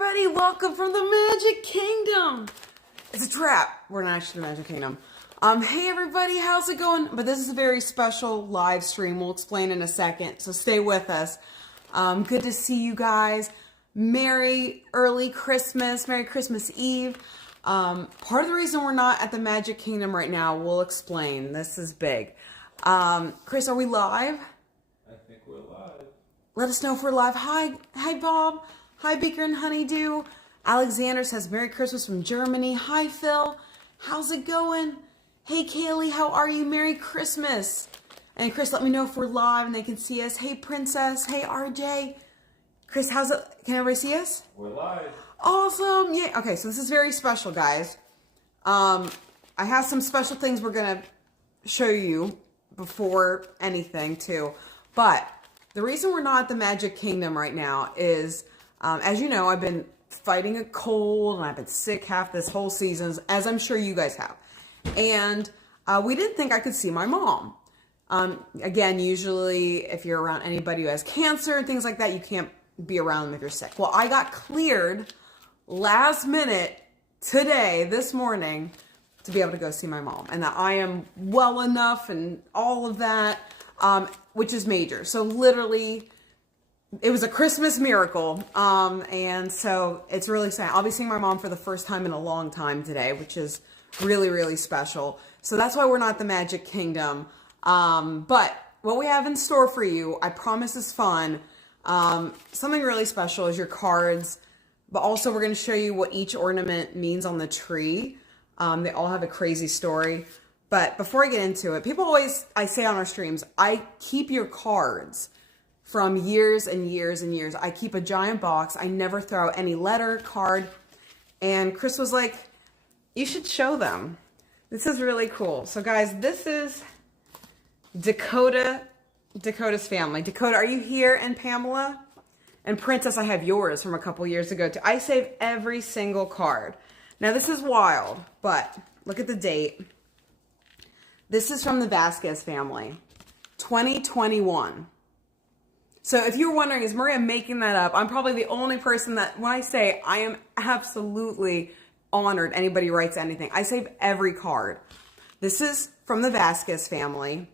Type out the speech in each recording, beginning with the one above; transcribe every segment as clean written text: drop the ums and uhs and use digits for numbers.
everybody, welcome from the Magic Kingdom. It's a trap. We're not actually the Magic Kingdom. Hey everybody, how's it going? But this is a very special live stream. We'll explain in a second, so stay with us. Good to see you guys. Merry early Christmas. Merry Christmas Eve. Part of the reason we're not at the Magic Kingdom right now, we'll explain. This is big. Chris, are we live? I think we're live. Let us know if we're live. Hi Bob. Hi Beaker and Honeydew. Alexander says Merry Christmas from Germany. Hi Phil. How's it going? Hey Kaylee, how are you? Merry Christmas. And Chris, let me know if we're live and they can see us. Hey Princess. Hey RJ. Chris, how's it? Can everybody see us? We're live. Awesome. Yeah. Okay, so this is very special, guys. I have some special things we're going to show you before anything too. But the reason we're not at the Magic Kingdom right now is, as you know, I've been fighting a cold and I've been sick half this whole season, as I'm sure you guys have. And we didn't think I could see my mom. Again, usually if you're around anybody who has cancer and things like that, you can't be around them if you're sick. Well, I got cleared last minute today, this morning, to be able to go see my mom. And that I am well enough and all of that, which is major. So literally, it was a Christmas miracle. And so it's really exciting. I'll be seeing my mom for the first time in a long time today, which is really, really special. So that's why we're not at the Magic Kingdom. But what we have in store for you, I promise is fun. Something really special is your cards, but also we're going to show you what each ornament means on the tree. They all have a crazy story. But before I get into it, people always, I say on our streams, I keep your cards from years and years and years. I keep a giant box. I never throw out any letter, card. And Chris was like, you should show them. This is really cool. So guys, this is Dakota's family. Dakota, are you here? And Pamela? And Princess, I have yours from a couple years ago too. I save every single card. Now this is wild, but look at the date. This is from the Vasquez family, 2021. So if you were wondering, is Maria making that up? I'm probably the only person that, when I say I am absolutely honored anybody writes anything, I save every card. This is from the Vasquez family,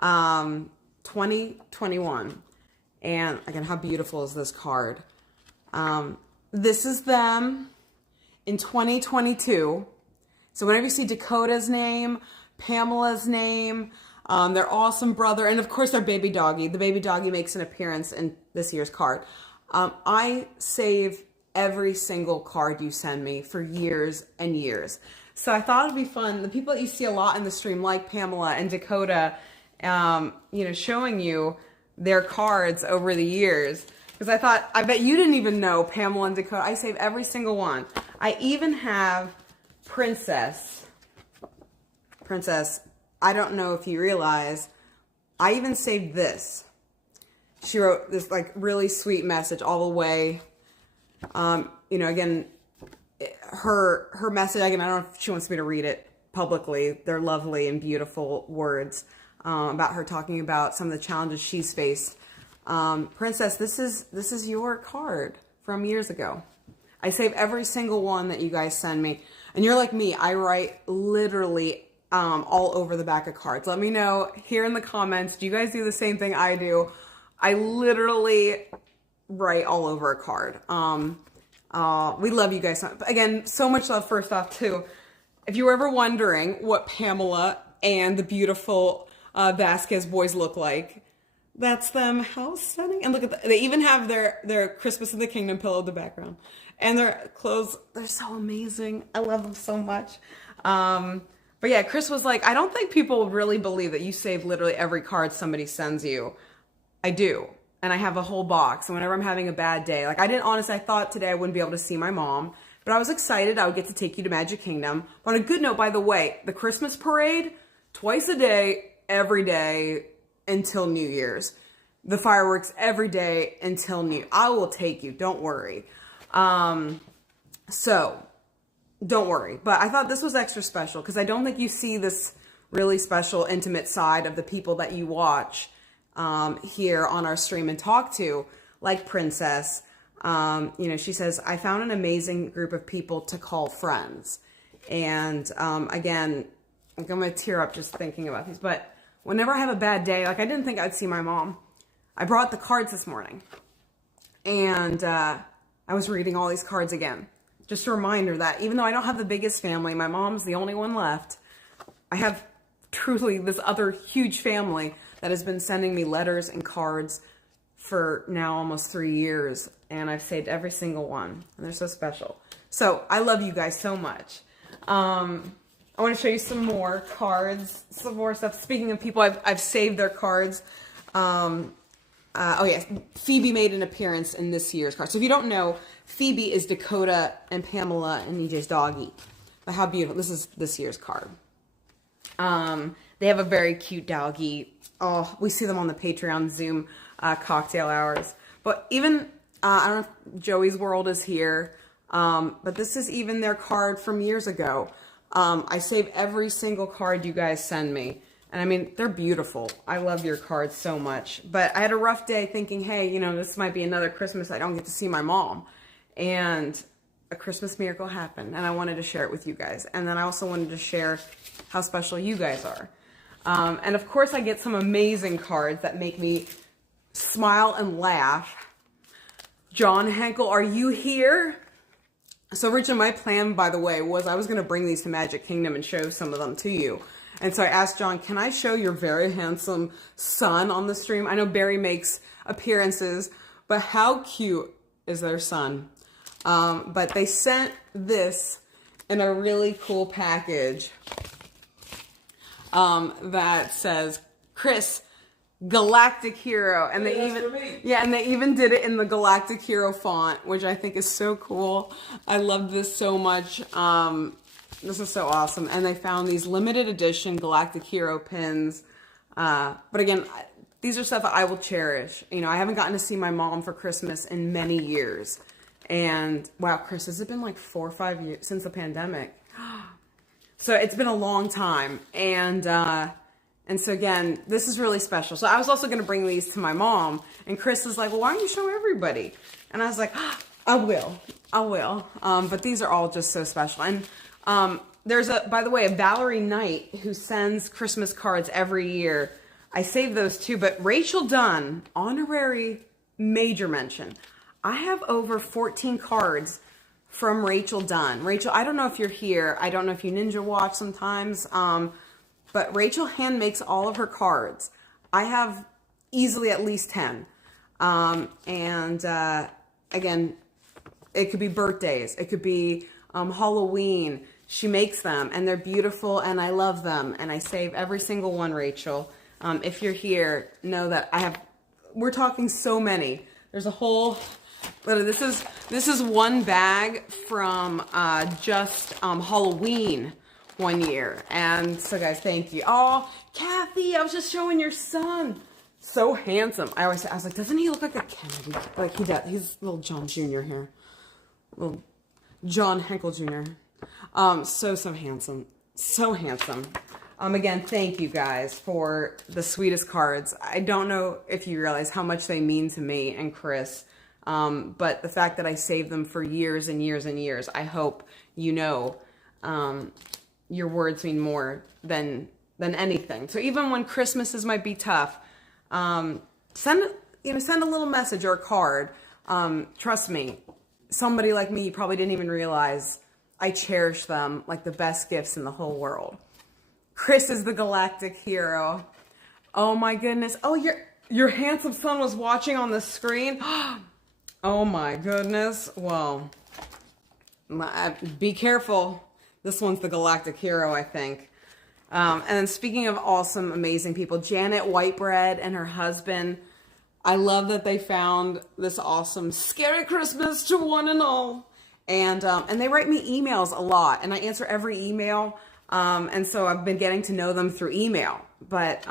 2021. And again, how beautiful is this card? This is them in 2022. So whenever you see Dakota's name, Pamela's name, their awesome brother, and of course their baby doggy. The baby doggy makes an appearance in this year's card. I save every single card you send me for years and years. So I thought it'd be fun. The people that you see a lot in the stream, like Pamela and Dakota, you know, showing you their cards over the years. Because I thought, I bet you didn't even know Pamela and Dakota. I save every single one. I even have Princess, I don't know if you realize, I even saved this. She wrote this like really sweet message all the way. You know, again, her message, again, I don't know if she wants me to read it publicly. They're lovely and beautiful words about her talking about some of the challenges she's faced. Princess, this is your card from years ago. I save every single one that you guys send me. And you're like me, I write literally all over the back of cards. Let me know here in the comments. Do you guys do the same thing I do? I literally write all over a card. We love you guys. Again, so much love first off too. If you were ever wondering what Pamela and the beautiful Vasquez boys look like, that's them. How stunning. And look at they even have their Christmas in the Kingdom pillow in the background. And their clothes, they're so amazing. I love them so much. But yeah, Chris was like, I don't think people really believe that you save literally every card somebody sends you. I do. And I have a whole box. And whenever I'm having a bad day, like I thought today I wouldn't be able to see my mom, but I was excited I would get to take you to Magic Kingdom. But on a good note, by the way, the Christmas parade, twice a day, every day until New Year's. The fireworks every day until I will take you. Don't worry. So don't worry. But I thought this was extra special because I don't think you see this really special, intimate side of the people that you watch here on our stream and talk to, like Princess, You know, she says, I found an amazing group of people to call friends. And again, I'm going to tear up just thinking about these. But whenever I have a bad day, like I didn't think I'd see my mom. I brought the cards this morning. And I was reading all these cards again. Just a reminder that even though I don't have the biggest family, my mom's the only one left. I have truly this other huge family that has been sending me letters and cards for now almost 3 years. And I've saved every single one. And they're so special. So I love you guys so much. I want to show you some more cards, some more stuff. Speaking of people, I've saved their cards. Oh yeah, Phoebe made an appearance in this year's card. So if you don't know, Phoebe is Dakota and Pamela and EJ's doggy. But how beautiful. This is this year's card. They have a very cute doggy. Oh, we see them on the Patreon Zoom cocktail hours. But even, I don't know if Joey's World is here, but this is even their card from years ago. I save every single card you guys send me. And I mean, they're beautiful. I love your cards so much. But I had a rough day thinking, hey, you know, this might be another Christmas I don't get to see my mom. And a Christmas miracle happened. And I wanted to share it with you guys. And then I also wanted to share how special you guys are. And of course, I get some amazing cards that make me smile and laugh. John Henkel, are you here? So originally my plan, by the way, was I was going to bring these to Magic Kingdom and show some of them to you. And so I asked John, can I show your very handsome son on the stream? I know Barry makes appearances, but how cute is their son? But they sent this in a really cool package that says, Chris, Galactic Hero. And they even did it in the Galactic Hero font, which I think is so cool. I love this so much. This is so awesome. And they found these limited edition Galactic Hero pins. But again, these are stuff that I will cherish. You know, I haven't gotten to see my mom for Christmas in many years. And wow, Chris, has it been like 4 or 5 years since the pandemic? So it's been a long time. And so again, this is really special. So I was also going to bring these to my mom. And Chris was like, well, why don't you show everybody? And I was like, I will. But these are all just so special. And there's by the way, a Valerie Knight who sends Christmas cards every year. I save those too, but Rachel Dunn, honorary major mention. I have over 14 cards from Rachel Dunn. Rachel, I don't know if you're here. I don't know if you ninja watch sometimes. But Rachel hand makes all of her cards. I have easily at least 10. Again, it could be birthdays. It could be Halloween. She makes them, and they're beautiful, and I love them, and I save every single one, Rachel. If you're here, know that we're talking so many. There's a whole, this is one bag from just Halloween one year. And so guys, thank you. Oh, Kathy, I was just showing your son. So handsome. I was like, doesn't he look like a Kennedy? Like he does. He's little John Jr. here. Little John Henkel Jr. So handsome. So handsome. Again, thank you guys for the sweetest cards. I don't know if you realize how much they mean to me and Chris. But the fact that I saved them for years and years and years, I hope you know, your words mean more than anything. So even when Christmases might be tough, send a little message or a card. Trust me, somebody like me, you probably didn't even realize I cherish them like the best gifts in the whole world. Chris is the Galactic Hero. Oh my goodness. Oh, your handsome son was watching on the screen. Oh my goodness. Well, be careful. This one's the Galactic Hero, I think. And then speaking of awesome, amazing people, Janet Whitebread and her husband. I love that they found this awesome Scary Christmas to one and all. And they write me emails a lot, and I answer every email. And so I've been getting to know them through email. But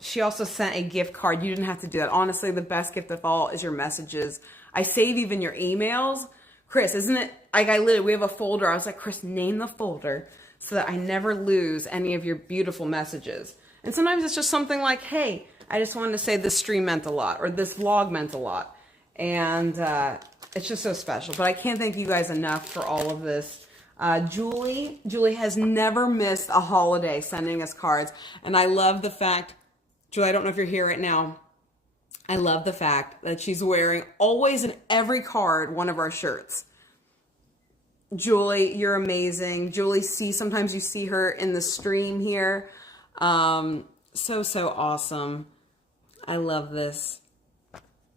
she also sent a gift card. You didn't have to do that. Honestly, the best gift of all is your messages. I save even your emails. Chris, isn't it, like we have a folder. I was like, Chris, name the folder so that I never lose any of your beautiful messages. And sometimes it's just something like, hey, I just wanted to say this stream meant a lot, or this vlog meant a lot. And it's just so special. But I can't thank you guys enough for all of this. Julie has never missed a holiday sending us cards. And I love the fact, Julie, I don't know if you're here right now. I love the fact that she's wearing always in every card one of our shirts. Julie, you're amazing. Julie, sometimes you see her in the stream here. So awesome. I love this.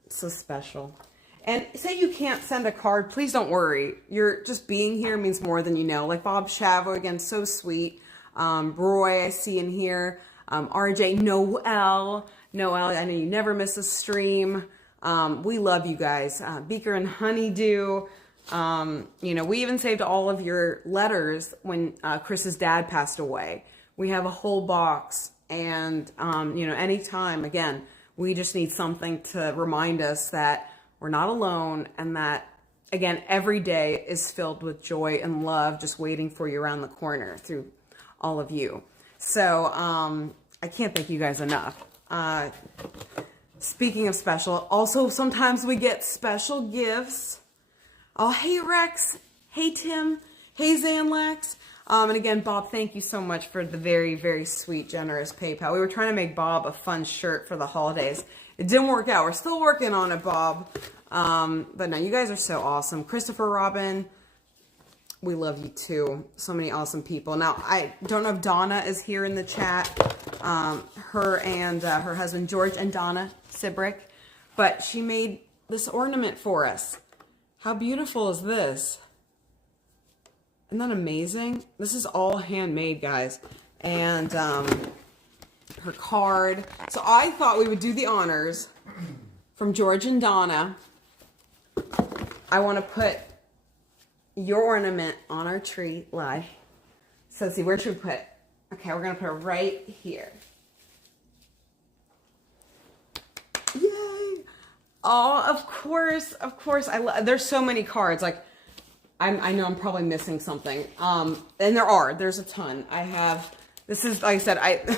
So special. And say you can't send a card, please don't worry. You're just being here means more than you know. Like Bob Shavo, again, so sweet. Roy, I see in here. RJ, Noel, I know you never miss a stream. We love you guys. Beaker and Honeydew. You know, we even saved all of your letters when Chris's dad passed away. We have a whole box. And, you know, anytime, again, we just need something to remind us that we're not alone, and that, again, every day is filled with joy and love just waiting for you around the corner through all of you. So I can't thank you guys enough. Speaking of special, also sometimes we get special gifts. Oh, hey Rex, hey Tim, hey Zanlax. And again, Bob, thank you so much for the very, very sweet, generous PayPal. We were trying to make Bob a fun shirt for the holidays. It didn't work out. We're still working on it, Bob. But no, you guys are so awesome. Christopher Robin, we love you too. So many awesome people. Now, I don't know if Donna is here in the chat. Her and her husband, George, and Donna Sibrick. But she made this ornament for us. How beautiful is this? Isn't that amazing? This is all handmade, guys. And her card. So I thought we would do the honors from George and Donna. I want to put your ornament on our tree live. So let's see, where should we put it? Okay, we're going to put it right here. Yay! Oh, of course. There's so many cards. Like, I know I'm probably missing something. And there's a ton. This is, like I said,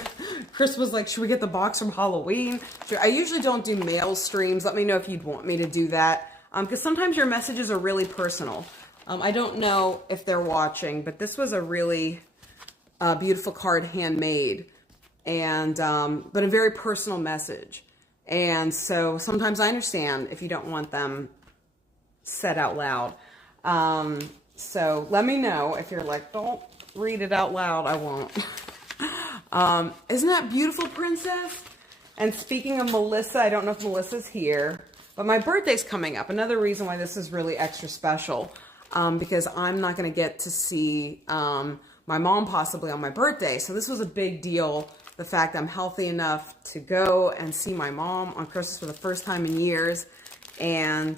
Chris was like, should we get the box from Halloween? I usually don't do mail streams. Let me know if you'd want me to do that. Because sometimes your messages are really personal. I don't know if they're watching, but this was a really beautiful card, handmade. And, but a very personal message. And so sometimes I understand if you don't want them said out loud. So let me know if you're like, don't read it out loud. I won't. Isn't that beautiful, Princess? And speaking of Melissa, I don't know if Melissa's here, but my birthday's coming up. Another reason why this is really extra special, because I'm not going to get to see my mom possibly on my birthday. So this was a big deal. The fact I'm healthy enough to go and see my mom on Christmas for the first time in years. And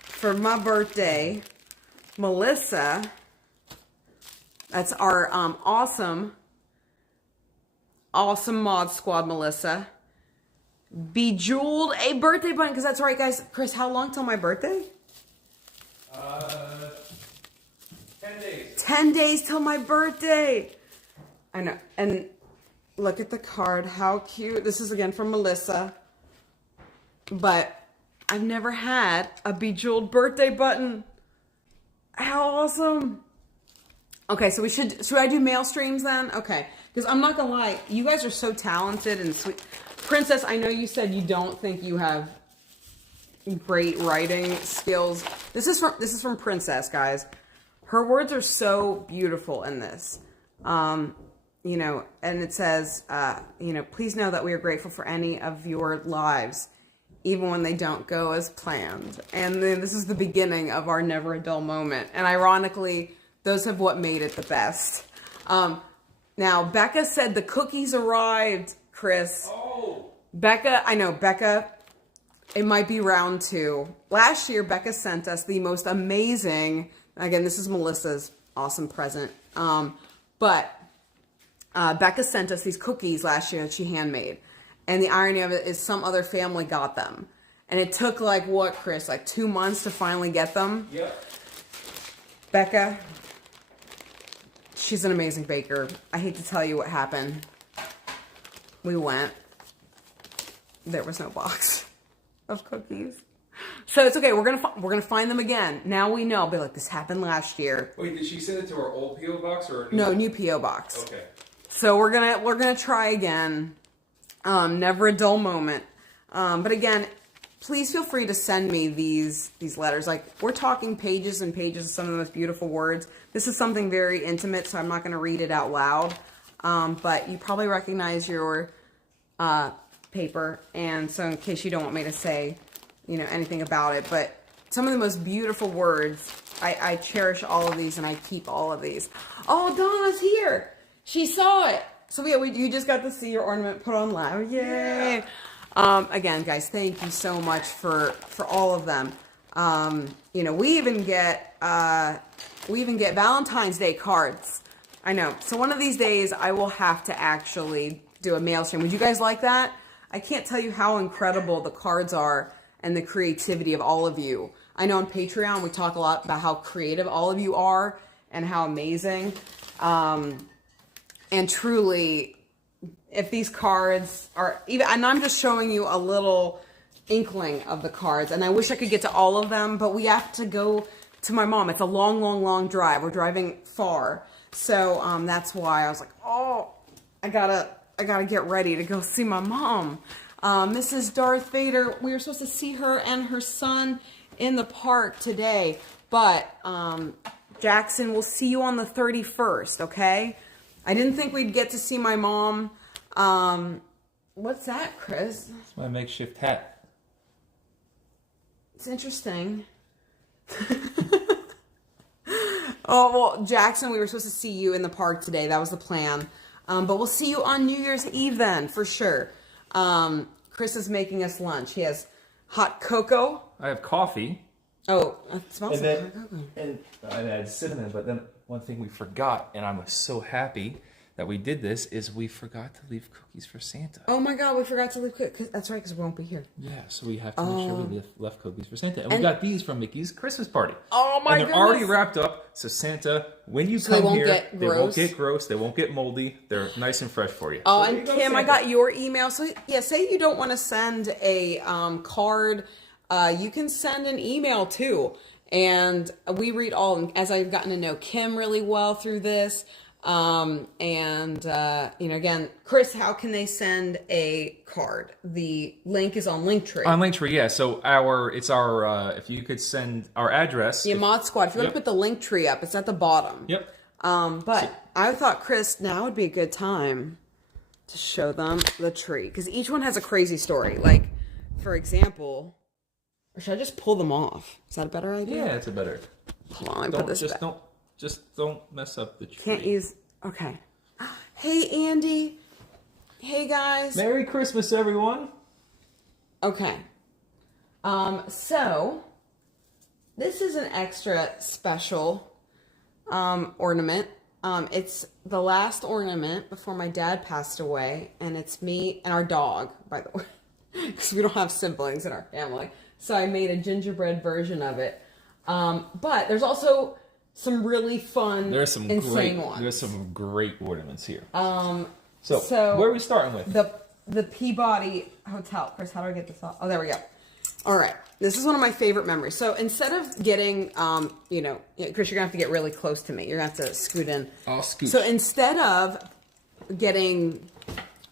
for my birthday, Melissa, that's our awesome Mod Squad Melissa, bejeweled a birthday button, because that's right, guys. Chris, how long till my birthday? 10 days. 10 days till my birthday. I know. And look at the card. How cute. This is again from Melissa. But I've never had a bejeweled birthday button. How awesome. Okay, so should I do mail streams then? Okay. Because I'm not going to lie. You guys are so talented and sweet. Princess, I know you said you don't think you have great writing skills. This is from Princess, guys. Her words are so beautiful in this. You know, and it says, you know, please know that we are grateful for any of your lives, even when they don't go as planned. And then this is the beginning of our never a dull moment. And ironically, those have what made it the best. Now, Becca said the cookies arrived, Chris. Oh. Becca, I know, Becca, it might be round 2. Last year, Becca sent us the most amazing, again, this is Melissa's awesome present. But Becca sent us these cookies last year that she handmade. And the irony of it is some other family got them. And it took like, what, Chris? Like 2 months to finally get them? Yep. Becca, she's an amazing baker. I hate to tell you what happened. We went. There was no box of cookies. So it's okay. We're gonna find them again. Now we know. I'll be like, this happened last year. Wait, did she send it to our old PO box or a No, new PO box. Okay. So we're gonna try again. Never a dull moment. But again, please feel free to send me these letters. Like, we're talking pages and pages of some of the most beautiful words. This is something very intimate, so I'm not going to read it out loud. But you probably recognize your paper, and so in case you don't want me to say, anything about it, but some of the most beautiful words. I cherish all of these, and I keep all of these. Oh, Donna's here. She saw it. So you just got to see your ornament put on live. Yay! Yeah. Again, guys, thank you so much for all of them. We even get Valentine's Day cards. I know. So one of these days, I will have to actually do a mail stream. Would you guys like that? I can't tell you how incredible the cards are and the creativity of all of you. I know on Patreon, we talk a lot about how creative all of you are and how amazing. And truly, if these cards are even, and I'm just showing you a little inkling of the cards, and I wish I could get to all of them, but we have to go to my mom. It's a long, long, long drive. We're driving far. So that's why I was like, oh, I gotta get ready to go see my mom. Mrs. Darth Vader, we were supposed to see her and her son in the park today, but Jackson, we'll see you on the 31st, okay? I didn't think we'd get to see my mom. What's that, Chris? It's my makeshift hat. It's interesting. Oh, well, Jackson, we were supposed to see you in the park today. That was the plan. But we'll see you on New Year's Eve then, for sure. Chris is making us lunch. He has hot cocoa. I have coffee. Oh, it smells like hot cocoa. And I had cinnamon, but then one thing we forgot, and I'm so happy that we did this, is we forgot to leave cookies for Santa. Oh my God, we forgot to leave cookies. That's right, because we won't be here. Yeah, so we have to make sure we left cookies for Santa. And we got these from Mickey's Christmas party. Oh my goodness. And they're already wrapped up, so Santa, when you come here, they won't get gross, they won't get moldy. They're nice and fresh for you. Oh, so and Kim, I got your email. So yeah, say you don't want to send a card, you can send an email too. And we read all of them, as I've gotten to know Kim really well through this. Again, Chris, how can they send a card? The link is on Linktree. On Linktree, yeah. So if you could send our address. Yeah, Mod Squad. If you want to put the Linktree up, it's at the bottom. Yep. I thought, Chris, now would be a good time to show them the tree. Because each one has a crazy story. Like, for example, or should I just pull them off? Is that a better idea? Yeah, it's a better. Hold on, let me put this back. Just don't mess up the tree. Can't use... Okay. Hey, Andy. Hey, guys. Merry Christmas, everyone. Okay. So, this is an extra special ornament. It's the last ornament before my dad passed away, and it's me and our dog, by the way, because we don't have siblings in our family. So I made a gingerbread version of it. But there's also some really fun, insane ones. There's some great ornaments here. So where are we starting with? The Peabody Hotel. Chris, how do I get this off? Oh, there we go. All right. This is one of my favorite memories. So instead of getting, Chris, you're going to have to get really close to me. You're going to have to scoot in. I'll scoot. So instead of getting,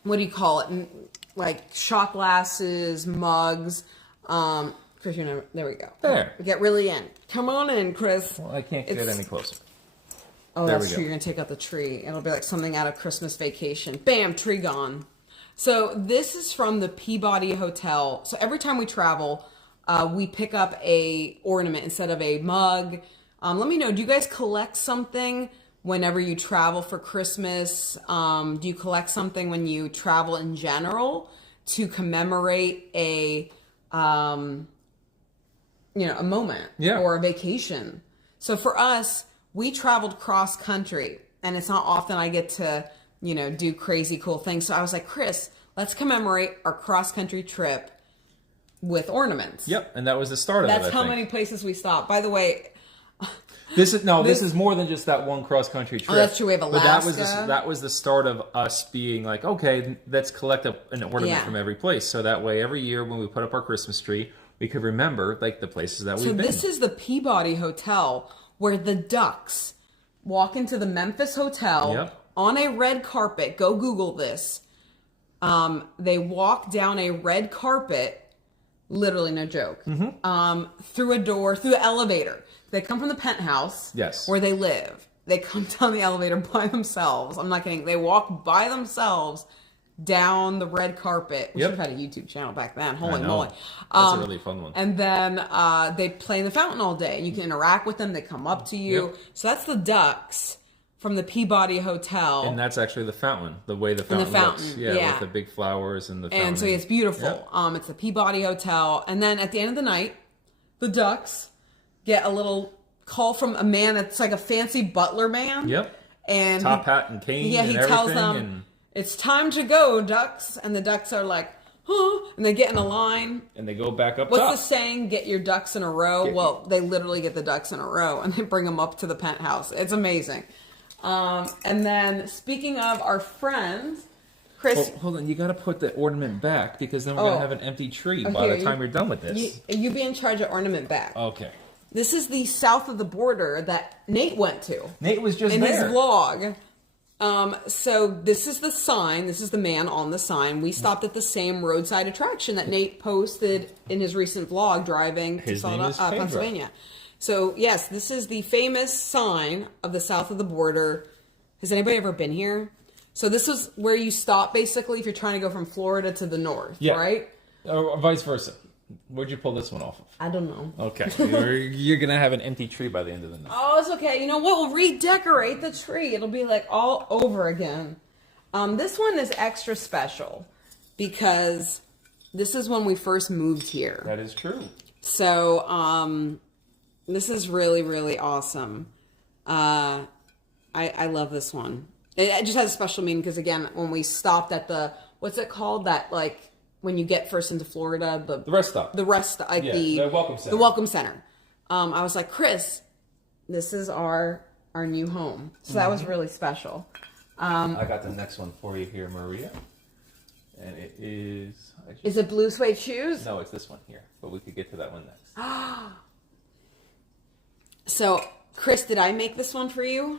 what do you call it? Like shot glasses, mugs, Chris, there we go. There. Get really in. Come on in, Chris. Well, I can't get any closer. Oh, that's true. You're going to take out the tree. It'll be like something out of Christmas Vacation. Bam, tree gone. So this is from the Peabody Hotel. So every time we travel, we pick up a ornament instead of a mug. Let me know, do you guys collect something whenever you travel for Christmas? Do you collect something when you travel in general to commemorate a moment or a vacation? So for us, we traveled cross country, and it's not often I get to, do crazy cool things. So I was like, Chris, let's commemorate our cross country trip with ornaments. Yep, and that was the start of it. That's how many places we stopped. By the way, this is more than just that one cross country trip. Oh, that's true. We have Alaska. But that was the start of us being like, okay, let's collect an ornament from every place. So that way, every year when we put up our Christmas tree, we could remember like the places that we've So been. this is the Peabody Hotel where the Ducks walk into the Memphis Hotel on a red carpet. Go Google this. They walk down a red carpet, literally no joke, through a door, through the elevator. They come from the penthouse where they live. They come down the elevator by themselves. I'm not kidding. They walk by themselves down the red carpet. We should have had a YouTube channel back then. Holy moly. That's a really fun one. And then they play in the fountain all day. You can interact with them. They come up to you. So that's the Ducks from the Peabody Hotel. And that's actually the fountain, the way the fountain looks. Yeah, with the big flowers and the fountain. And so it's beautiful. It's the Peabody Hotel. And then at the end of the night, the Ducks get a little call from a man that's like a fancy butler man. And top hat and cane and he everything. tells them, it's time to go, Ducks. And the Ducks are like, huh? And they get in a line. And they go back up What's top. the saying? Get your ducks in a row. They literally get the ducks in a row and they bring them up to the penthouse. It's amazing. And then speaking of our friends, Chris. Hold on, you got to put the ornament back because then we're going to have an empty tree by the time you're done with this. You be in charge of ornament back. Okay. This is the south of the border that Nate went to. Nate was just in there. his vlog. So this is the sign. This is the man on the sign. We stopped at the same roadside attraction that Nate posted in his recent vlog driving to Pennsylvania. So yes, this is the famous sign of the south of the border. Has anybody ever been here? So this is where you stop basically if you're trying to go from Florida to the north, right? Or vice versa. Where'd you pull this one off of? I don't know. Okay. You're going to have an empty tree by the end of the night. Oh, it's okay. You know what? We'll redecorate the tree. It'll be like all over again. This one is extra special because this is when we first moved here. That is true. So, this is really, really awesome. I love this one. It just has a special meaning because, again, when we stopped at the, what's it called? That, like, when you get first into Florida, the rest stop. The rest, like the welcome center. The welcome center. I was like, Chris, this is our new home. So that was really special. I got the next one for you here, Maria. And it is... Is it blue suede shoes? No, it's this one here. But we could get to that one next. So, Chris, did I make this one for you?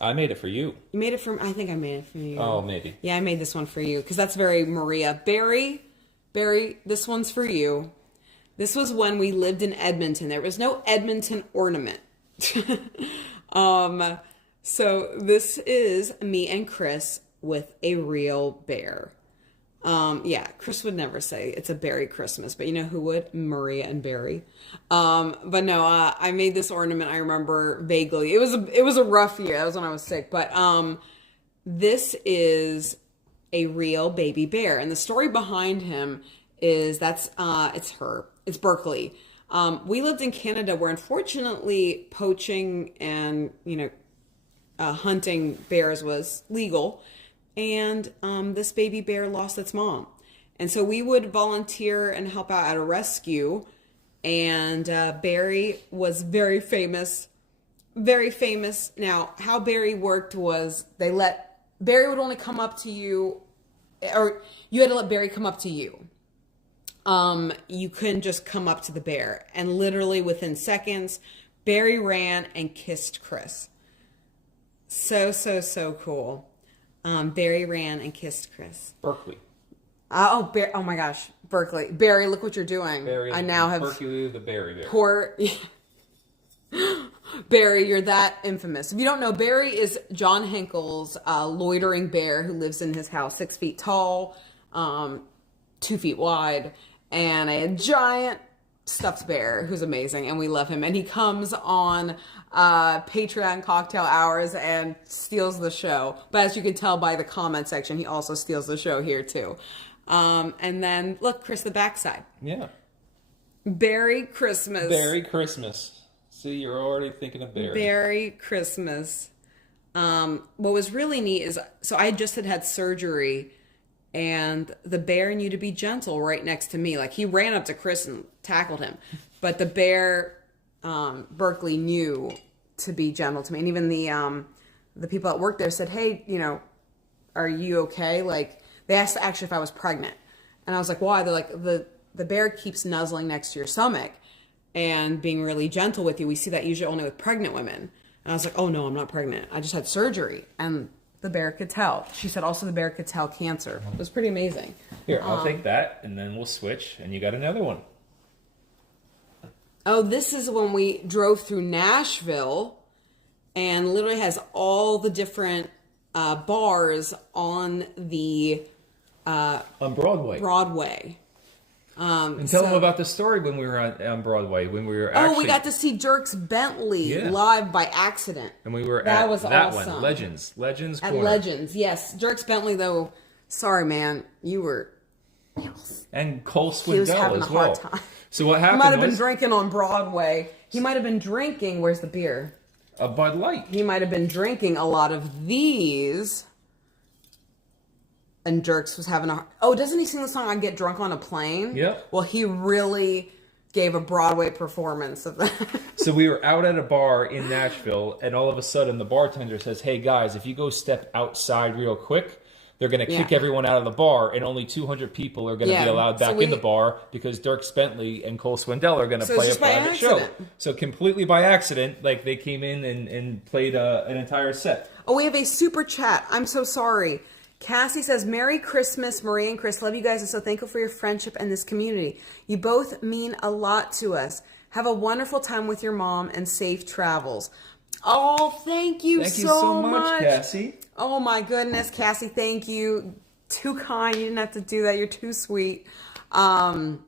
I made it for you. You made it for... I think I made it for you. Oh, maybe. Yeah, I made this one for you. Because that's very Maria. Barry, this one's for you. This was when we lived in Edmonton. There was no Edmonton ornament. So this is me and Chris with a real bear. Yeah, Chris would never say it's a Barry Christmas, but you know who would? Maria and Barry. But no, I made this ornament. I remember vaguely. It was a rough year. That was when I was sick. But this is a real baby bear, and the story behind him is it's Berkeley. We lived in Canada where unfortunately poaching and hunting bears was legal. And this baby bear lost its mom. And so we would volunteer and help out at a rescue. And Barry was very famous. Very famous. Now, how Barry worked was Barry would only come up to you, or you had to let Barry come up to you. You couldn't just come up to the bear. And literally within seconds, Barry ran and kissed Chris. So cool. Barry ran and kissed Chris. Berkeley. Oh my gosh, Berkeley. Barry, look what you're doing. Barry, I now have Berkeley the Barry bear. Poor Barry, you're that infamous. If you don't know, Barry is John Henkel's loitering bear who lives in his house, 6 feet tall, 2 feet wide, and a giant stuffed bear who's amazing, and we love him. And he comes on Patreon cocktail hours and steals the show. But as you can tell by the comment section, he also steals the show here too. And then look, Chris, the backside. Yeah. Barry Christmas. Barry Christmas. See, you're already thinking of Barry. Barry Christmas. What was really neat is, so I just had surgery, and the bear knew to be gentle right next to me. Like, he ran up to Chris and tackled him. But the bear, Berkeley, knew to be gentle to me. And even the people at work there said, hey, are you okay? Like, they asked actually if I was pregnant. And I was like, why? They're like, the bear keeps nuzzling next to your stomach and being really gentle with you. We see that usually only with pregnant women. And I was like, oh no, I'm not pregnant. I just had surgery. And the bear could tell. She said also the bear could tell cancer. It was pretty amazing. Here, I'll take that, and then we'll switch, and you got another one. Oh, this is when we drove through Nashville, and literally has all the different bars on the on Broadway. And tell them about the story when we were on Broadway, when we were actually... Oh, we got to see Dierks Bentley live by accident. And we were that at was that awesome. one, Legends At Corner. Legends, yes. Dierks Bentley, though, sorry, man, you were... And Cole He was Swindell having as a well. hard time. So what He happened might have been was... drinking on Broadway. He might have been drinking... Where's the beer? A Bud Light. He might have been drinking a lot of these... And Dierks was having a... Oh, doesn't he sing the song I Get Drunk on a Plane? Yep. Well, he really gave a Broadway performance of that. So we were out at a bar in Nashville, and all of a sudden the bartender says, hey guys, if you go step outside real quick, they're going to kick everyone out of the bar, and only 200 people are going to be allowed back in the bar because Dierks Bentley and Cole Swindell are going to play a private show. So completely by accident, like they came in and played an entire set. Oh, we have a super chat. I'm so sorry. Cassie says, Merry Christmas, Marie and Chris. Love you guys and so thankful for your friendship and this community. You both mean a lot to us. Have a wonderful time with your mom and safe travels. Oh, thank you so much, Cassie. Oh my goodness, Cassie, thank you. Too kind. You didn't have to do that. You're too sweet. Oh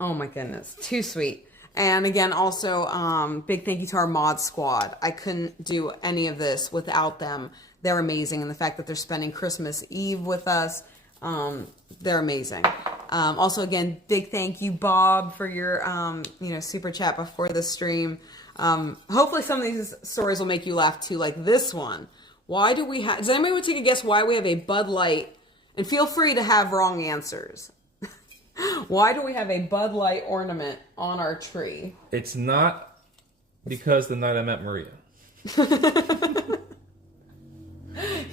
my goodness, too sweet. And again, also, big thank you to our mod squad. I couldn't do any of this without them. They're amazing. And the fact that they're spending Christmas Eve with us, they're amazing. Also, again, big thank you, Bob, for your, super chat before the stream. Hopefully some of these stories will make you laugh too, like this one. Why do we have, does anybody want to take a guess why we have a Bud Light? And feel free to have wrong answers. Why do we have a Bud Light ornament on our tree? It's not because the night I met Maria.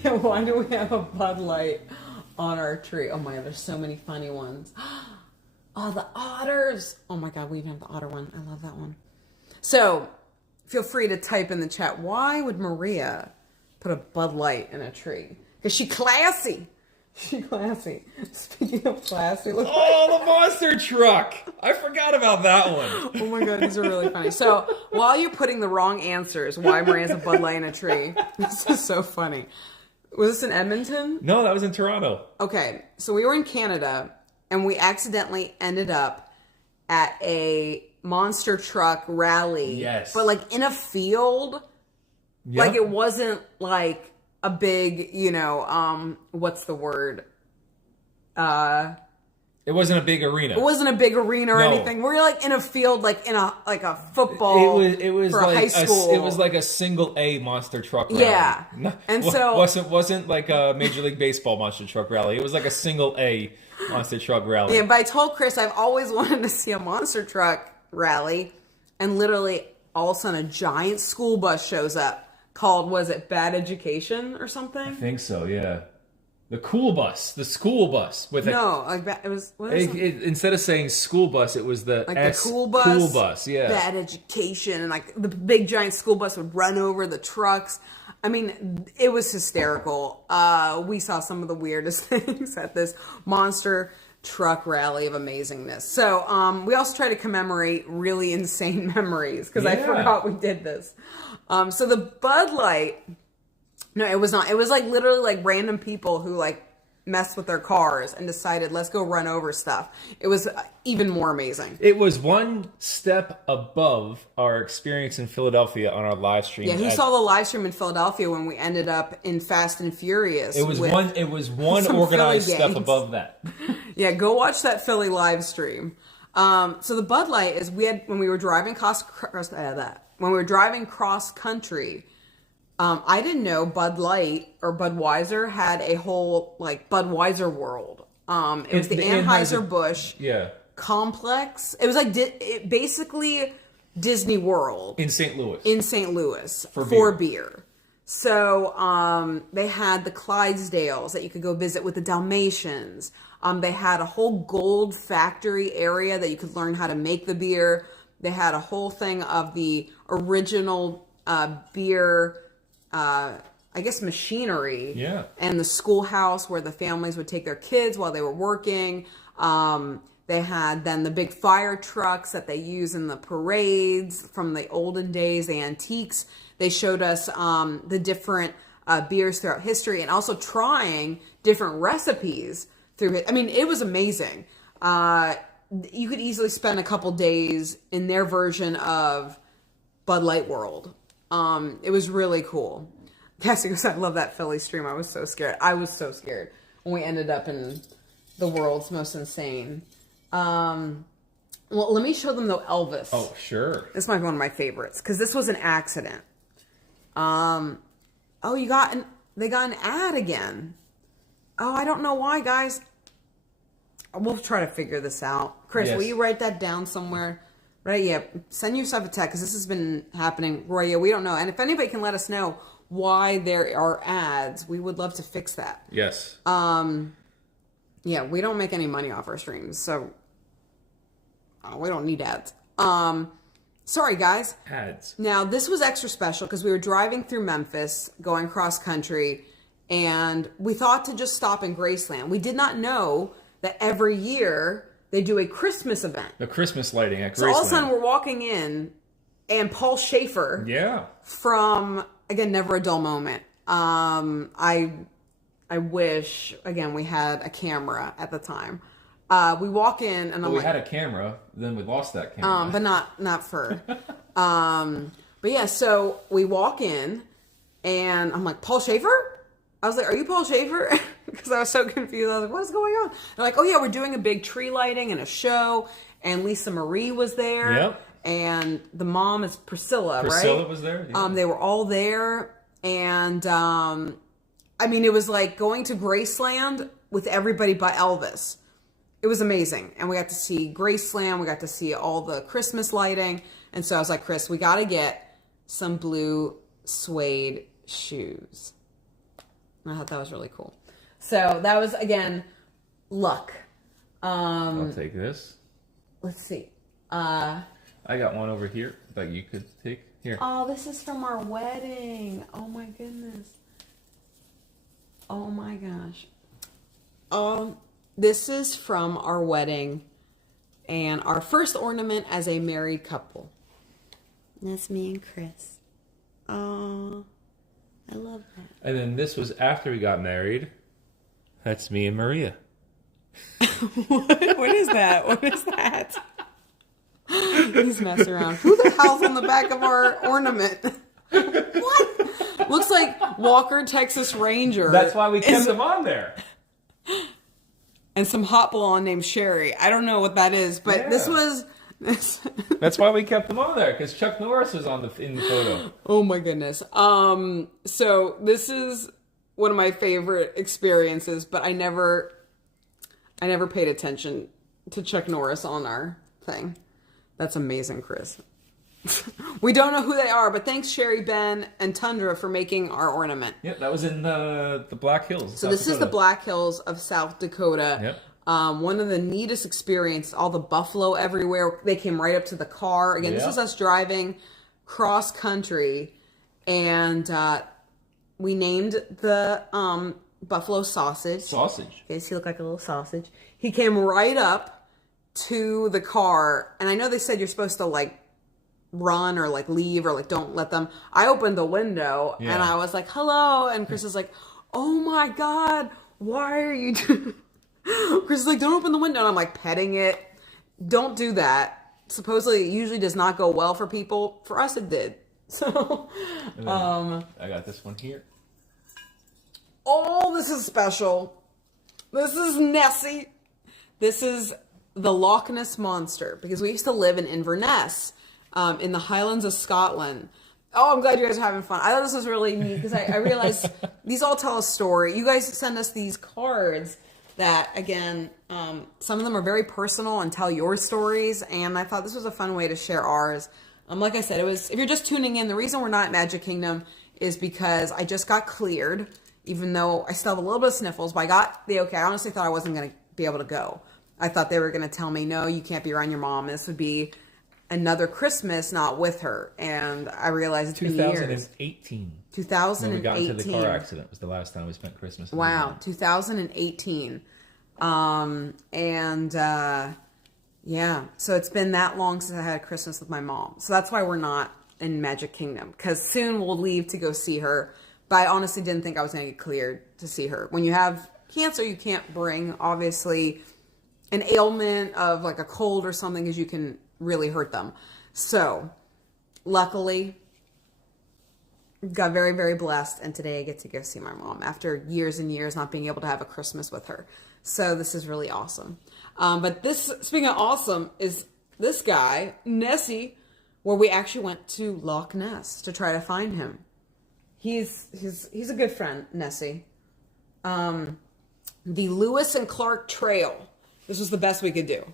Yeah, why do we have a Bud Light on our tree? Oh my God, there's so many funny ones. Oh, the otters. Oh my God, we even have the otter one. I love that one. So, feel free to type in the chat, why would Maria put a Bud Light in a tree? Because she classy. She classy. Speaking of classy, look. Oh, the monster truck! I forgot about that one. Oh my God, these are really funny. So, while you're putting the wrong answers, why Maria has a Bud Light in a tree, this is so funny. Was this in Edmonton? No, that was in Toronto. Okay, so we were in Canada, and we accidentally ended up at a monster truck rally. Yes. But like in a field. Yep. Like it wasn't like a big, what's the word? It wasn't a big arena. It wasn't a big arena or anything. We were like in a field, like in a football. It was for like high school. it was like a single A monster truck rally. Yeah, and so wasn't like a Major League Baseball monster truck rally. It was like a single A monster truck rally. Yeah, but I told Chris I've always wanted to see a monster truck rally, and literally all of a sudden a giant school bus shows up called, was it Bad Education or something? I think so. Yeah. The school bus with it was instead of saying school bus, it was the the cool bus. Yeah, Bad Education, and like the big giant school bus would run over the trucks. I mean, it was hysterical. We saw some of the weirdest things at this monster truck rally of amazingness. So we also try to commemorate really insane memories because I forgot we did this. So the Bud Light. No, it was not. It was like literally like random people who like messed with their cars and decided, let's go run over stuff. It was even more amazing. It was one step above our experience in Philadelphia on our live stream. Yeah, who saw the live stream in Philadelphia when we ended up in Fast and Furious? It was one organized step above that. Yeah, go watch that Philly live stream. So the Bud Light is when we were driving cross country. I didn't know Bud Light or Budweiser had a whole like Budweiser world. It was the Anheuser-Busch complex. It was like basically Disney World in St. Louis. For beer. So they had the Clydesdales that you could go visit with the Dalmatians. They had a whole gold factory area that you could learn how to make the beer. They had a whole thing of the original beer, I guess, machinery. Yeah. And the schoolhouse where the families would take their kids while they were working. They had then the big fire trucks that they use in the parades from the olden days, the antiques. They showed us the different beers throughout history and also trying different recipes through it. I mean, it was amazing. You could easily spend a couple days in their version of Bud Light World. It was really cool. Cassie goes, I love that Philly stream. I was so scared. I was so scared when we ended up in the world's most insane. Well, let me show them though Elvis. Oh, sure. This might be one of my favorites because this was an accident. Oh, they got an ad again. Oh, I don't know why, guys. We'll try to figure this out. Chris, yes. Will you write that down somewhere? Right, yeah. Send yourself a text because this has been happening. Right, yeah, we don't know. And if anybody can let us know why there are ads, we would love to fix that. Yes. Yeah, we don't make any money off our streams, so we don't need ads. Sorry, guys. Ads. Now, this was extra special because we were driving through Memphis, going cross country, and we thought to just stop in Graceland. We did not know that every year they do a Christmas event. The Christmas lighting at Graceland. So all of a sudden we're walking in, and Paul Schaefer from, again, Never a Dull Moment. I wish, again, we had a camera at the time. We walk in, and we had a camera, then we lost that camera. but not for. But yeah, so we walk in, and I'm like, Paul Schaefer? I was like, are you Paul Schaefer? Because I was so confused. I was like, what's going on? They're like, oh yeah, we're doing a big tree lighting and a show, and Lisa Marie was there. Yep. And the mom is Priscilla, right? Priscilla was there. Yeah. They were all there, and I mean, it was like going to Graceland with everybody but Elvis. It was amazing. And we got to see Graceland. We got to see all the Christmas lighting. And so I was like, Chris, we got to get some blue suede shoes. And I thought that was really cool. So that was, again, luck. I'll take this. Let's see. I got one over here that you could take. Here. Oh, this is from our wedding. Oh, my goodness. Oh, my gosh. This is from our wedding and our first ornament as a married couple. That's me and Chris. Oh, I love that. And then this was after we got married. That's me and Maria. What is that? What is that? He's messing around. Who the hell's on the back of our ornament? What? Looks like Walker, Texas Ranger. That's why we kept them on there. And some hot blonde named Sherry. I don't know what that is, but this was... That's why we kept them on there, because Chuck Norris was in the photo. Oh my goodness. So this is one of my favorite experiences, but I never paid attention to Chuck Norris on our thing. That's amazing, Chris. We don't know who they are, but thanks Sherry, Ben, and Tundra for making our ornament. Yep, that was in the Black Hills. So this is the Black Hills of South Dakota. Yep. One of the neatest experiences, all the buffalo everywhere. They came right up to the car. Again, This was us driving cross country, and we named the buffalo Sausage. Sausage. Okay, so he looked like a little sausage. He came right up to the car, and I know they said you're supposed to like run or like leave or like don't let them. I opened the window and I was like, hello, and Chris is like, oh my god, why are you doing... Chris is like, don't open the window, and I'm like petting it. Don't do that. Supposedly it usually does not go well for people. For us it did. So I got this one here. Oh, this is special. This is Nessie. This is the Loch Ness Monster, because we used to live in Inverness, in the Highlands of Scotland. Oh, I'm glad you guys are having fun. I thought this was really neat because I realized these all tell a story. You guys send us these cards that, again, some of them are very personal and tell your stories, and I thought this was a fun way to share ours. Like I said, it was, if you're just tuning in, the reason we're not at Magic Kingdom is because I just got cleared, even though I still have a little bit of sniffles, but I got the okay. I honestly thought I wasn't going to be able to go. I thought they were going to tell me, no, you can't be around your mom. This would be another Christmas not with her. And I realized it's been years. 2018. 2018. When we got into the car accident was the last time we spent Christmas. Wow, 2018. Yeah, so it's been that long since I had a Christmas with my mom. So that's why we're not in Magic Kingdom, because soon we'll leave to go see her. But I honestly didn't think I was going to get cleared to see her. When you have cancer, you can't bring, obviously, an ailment of like a cold or something, because you can really hurt them. So, luckily, got very, very blessed. And today I get to go see my mom after years and years not being able to have a Christmas with her. So this is really awesome. But this, speaking of awesome, is this guy, Nessie, where we actually went to Loch Ness to try to find him. He's a good friend, Nessie. The Lewis and Clark Trail. This was the best we could do.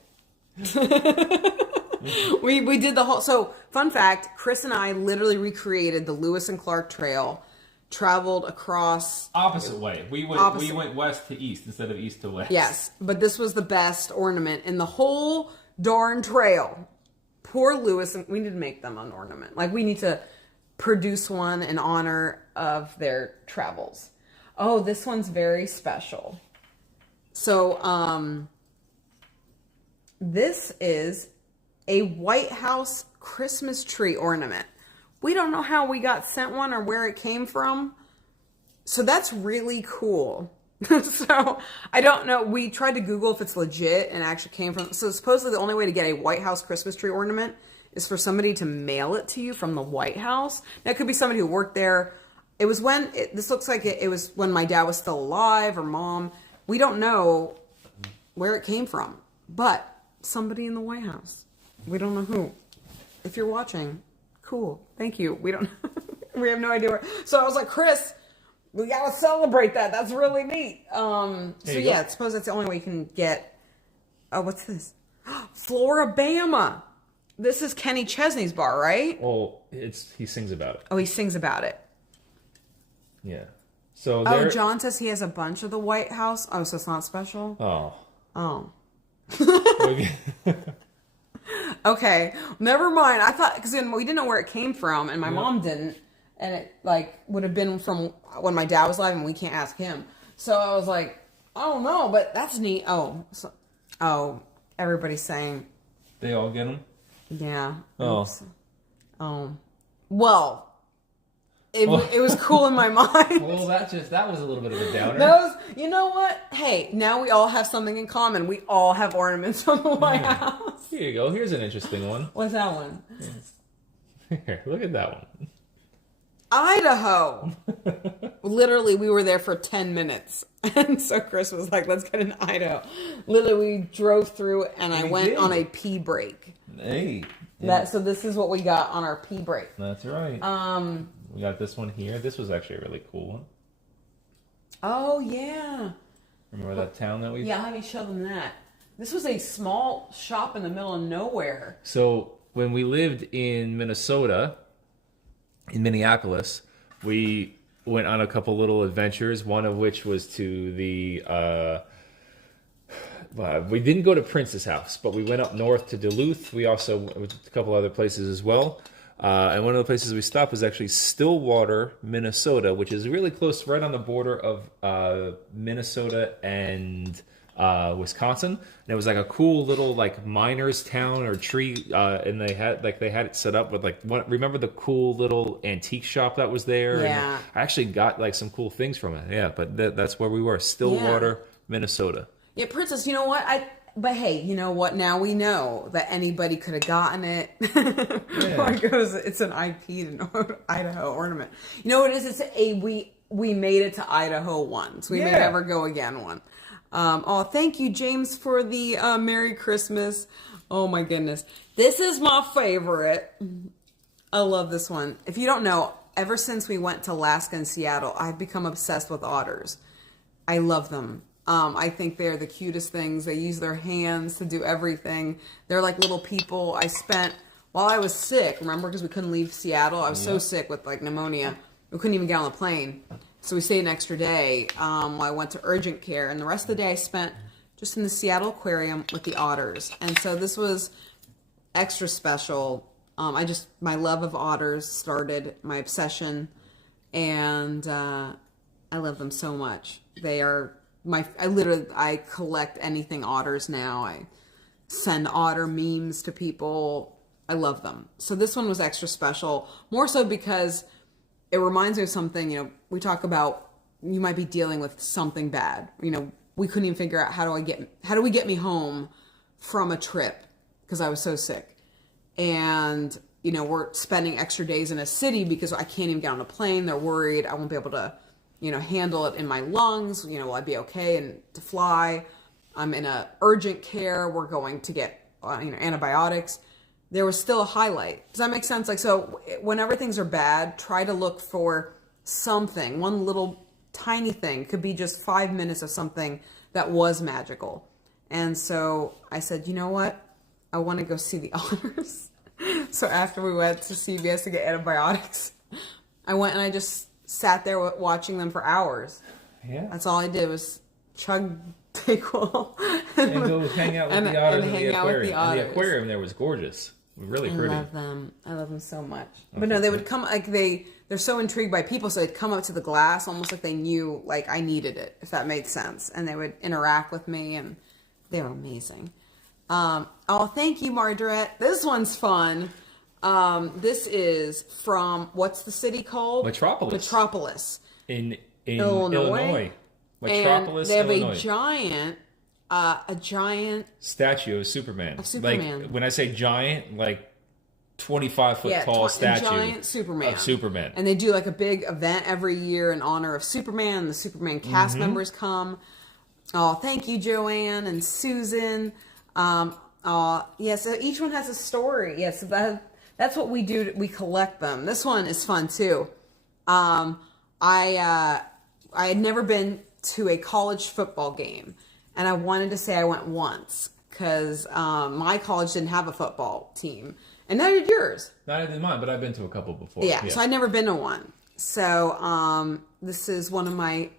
we did the whole, so fun fact, Chris and I literally recreated the Lewis and Clark Trail, traveled across opposite way. We went west to east instead of east to west. Yes, but this was the best ornament in the whole darn trail. Poor Lewis, and we need to make them an ornament. Like, we need to produce one in honor of their travels. Oh, this one's very special. So, this is a White House Christmas tree ornament. We don't know how we got sent one or where it came from. So that's really cool. So I don't know. We tried to Google if it's legit and actually came from. So supposedly the only way to get a White House Christmas tree ornament is for somebody to mail it to you from the White House. That could be somebody who worked there. It was when, this looks like it was when my dad was still alive or mom. We don't know where it came from, but somebody in the White House. We don't know who. If you're watching, cool. Thank you. We don't, we have no idea where. So I was like, Chris, we got to celebrate that. That's really neat. So yeah, I suppose that's the only way you can get, oh, what's this? Floribama. This is Kenny Chesney's bar, right? Well, he sings about it. Oh, he sings about it. Yeah. So oh, John says he has a bunch of the White House. Oh, so it's not special? Oh. Oh. Okay, never mind. I thought, because we didn't know where it came from, and my mom didn't, and it like would have been from when my dad was alive, and we can't ask him. So I was like, I don't know, but that's neat. Oh, everybody's saying they all get them. Yeah. Oh. Oops. Oh. Well. It was cool in my mind. Well, that was a little bit of a downer. You know what? Hey, now we all have something in common. We all have ornaments from the White House. Here you go. Here's an interesting one. What's that one? Here, look at that one. Idaho. Literally, we were there for 10 minutes. And so Chris was like, let's get an Idaho. Literally, we drove through and I went on a pee break. Hey. Yeah. So this is what we got on our pee break. That's right. We got this one here. This was actually a really cool one. Oh, yeah. Remember that town that we... Yeah, let me show them that. This was a small shop in the middle of nowhere. So when we lived in Minnesota, in Minneapolis, we went on a couple little adventures, one of which was to the... we didn't go to Prince's house, but we went up north to Duluth. We also went to a couple other places as well. And one of the places we stopped was actually Stillwater, Minnesota, which is really close, right on the border of Minnesota and Wisconsin. And it was like a cool little like miners town or tree, and they had it set up with like remember the cool little antique shop that was there? Yeah. And I actually got like some cool things from it. Yeah, but that's where we were, Stillwater, Minnesota. Yeah, Princess. You know what? But hey, you know what? Now we know that anybody could have gotten it. It's an IP to Idaho ornament. You know what it is? It's we made it to Idaho once. We may never go again one. Thank you, James, for the Merry Christmas. Oh my goodness. This is my favorite. I love this one. If you don't know, ever since we went to Alaska and Seattle, I've become obsessed with otters. I love them. I think they're the cutest things. They use their hands to do everything. They're like little people. While I was sick, remember, because we couldn't leave Seattle. I was so sick with like pneumonia. We couldn't even get on the plane. So we stayed an extra day while I went to urgent care. And the rest of the day I spent just in the Seattle Aquarium with the otters. And so this was extra special. My love of otters started, my obsession, and I love them so much. They are I collect anything otters now. I send otter memes to people. I love them. So this one was extra special, more so because it reminds me of something, you know, we talk about, you might be dealing with something bad. You know, we couldn't even figure out how do we get me home from a trip because I was so sick. And, you know, we're spending extra days in a city because I can't even get on a plane. They're worried I won't be able to, you know, handle it in my lungs. You know, will I be okay and to fly? I'm in a urgent care. We're going to get, you know, antibiotics. There was still a highlight. Does that make sense? Like, so whenever things are bad, try to look for something, one little tiny thing. It could be just 5 minutes of something that was magical. And so I said, you know what? I want to go see the otters. So after we went to CVS to get antibiotics, I went and I just sat there watching them for hours. Yeah. That's all I did was chug Dayquil. And go hang out with the otters in the aquarium. And the aquarium there was gorgeous. Really pretty. I love them. I love them so much. But no, they would come, like they're so intrigued by people, so they'd come up to the glass almost like they knew like I needed it, if that made sense. And they would interact with me, and they were amazing. Oh, thank you, Margaret. This one's fun. This is from, what's the city called? Metropolis. In Illinois. Metropolis, and they have Illinois. a giant statue of Superman. Like, when I say giant, like 25-foot tall statue. Giant Superman. Of Superman. And they do like a big event every year in honor of Superman. The Superman cast members come. Oh, thank you, Joanne and Susan. So each one has a story. Yes, that's what we do. We collect them. This one is fun too. I had never been to a college football game, and I wanted to say I went once because my college didn't have a football team, and neither did yours. Neither did mine, but I've been to a couple before. Yeah, so I'd never been to one. So this is one of my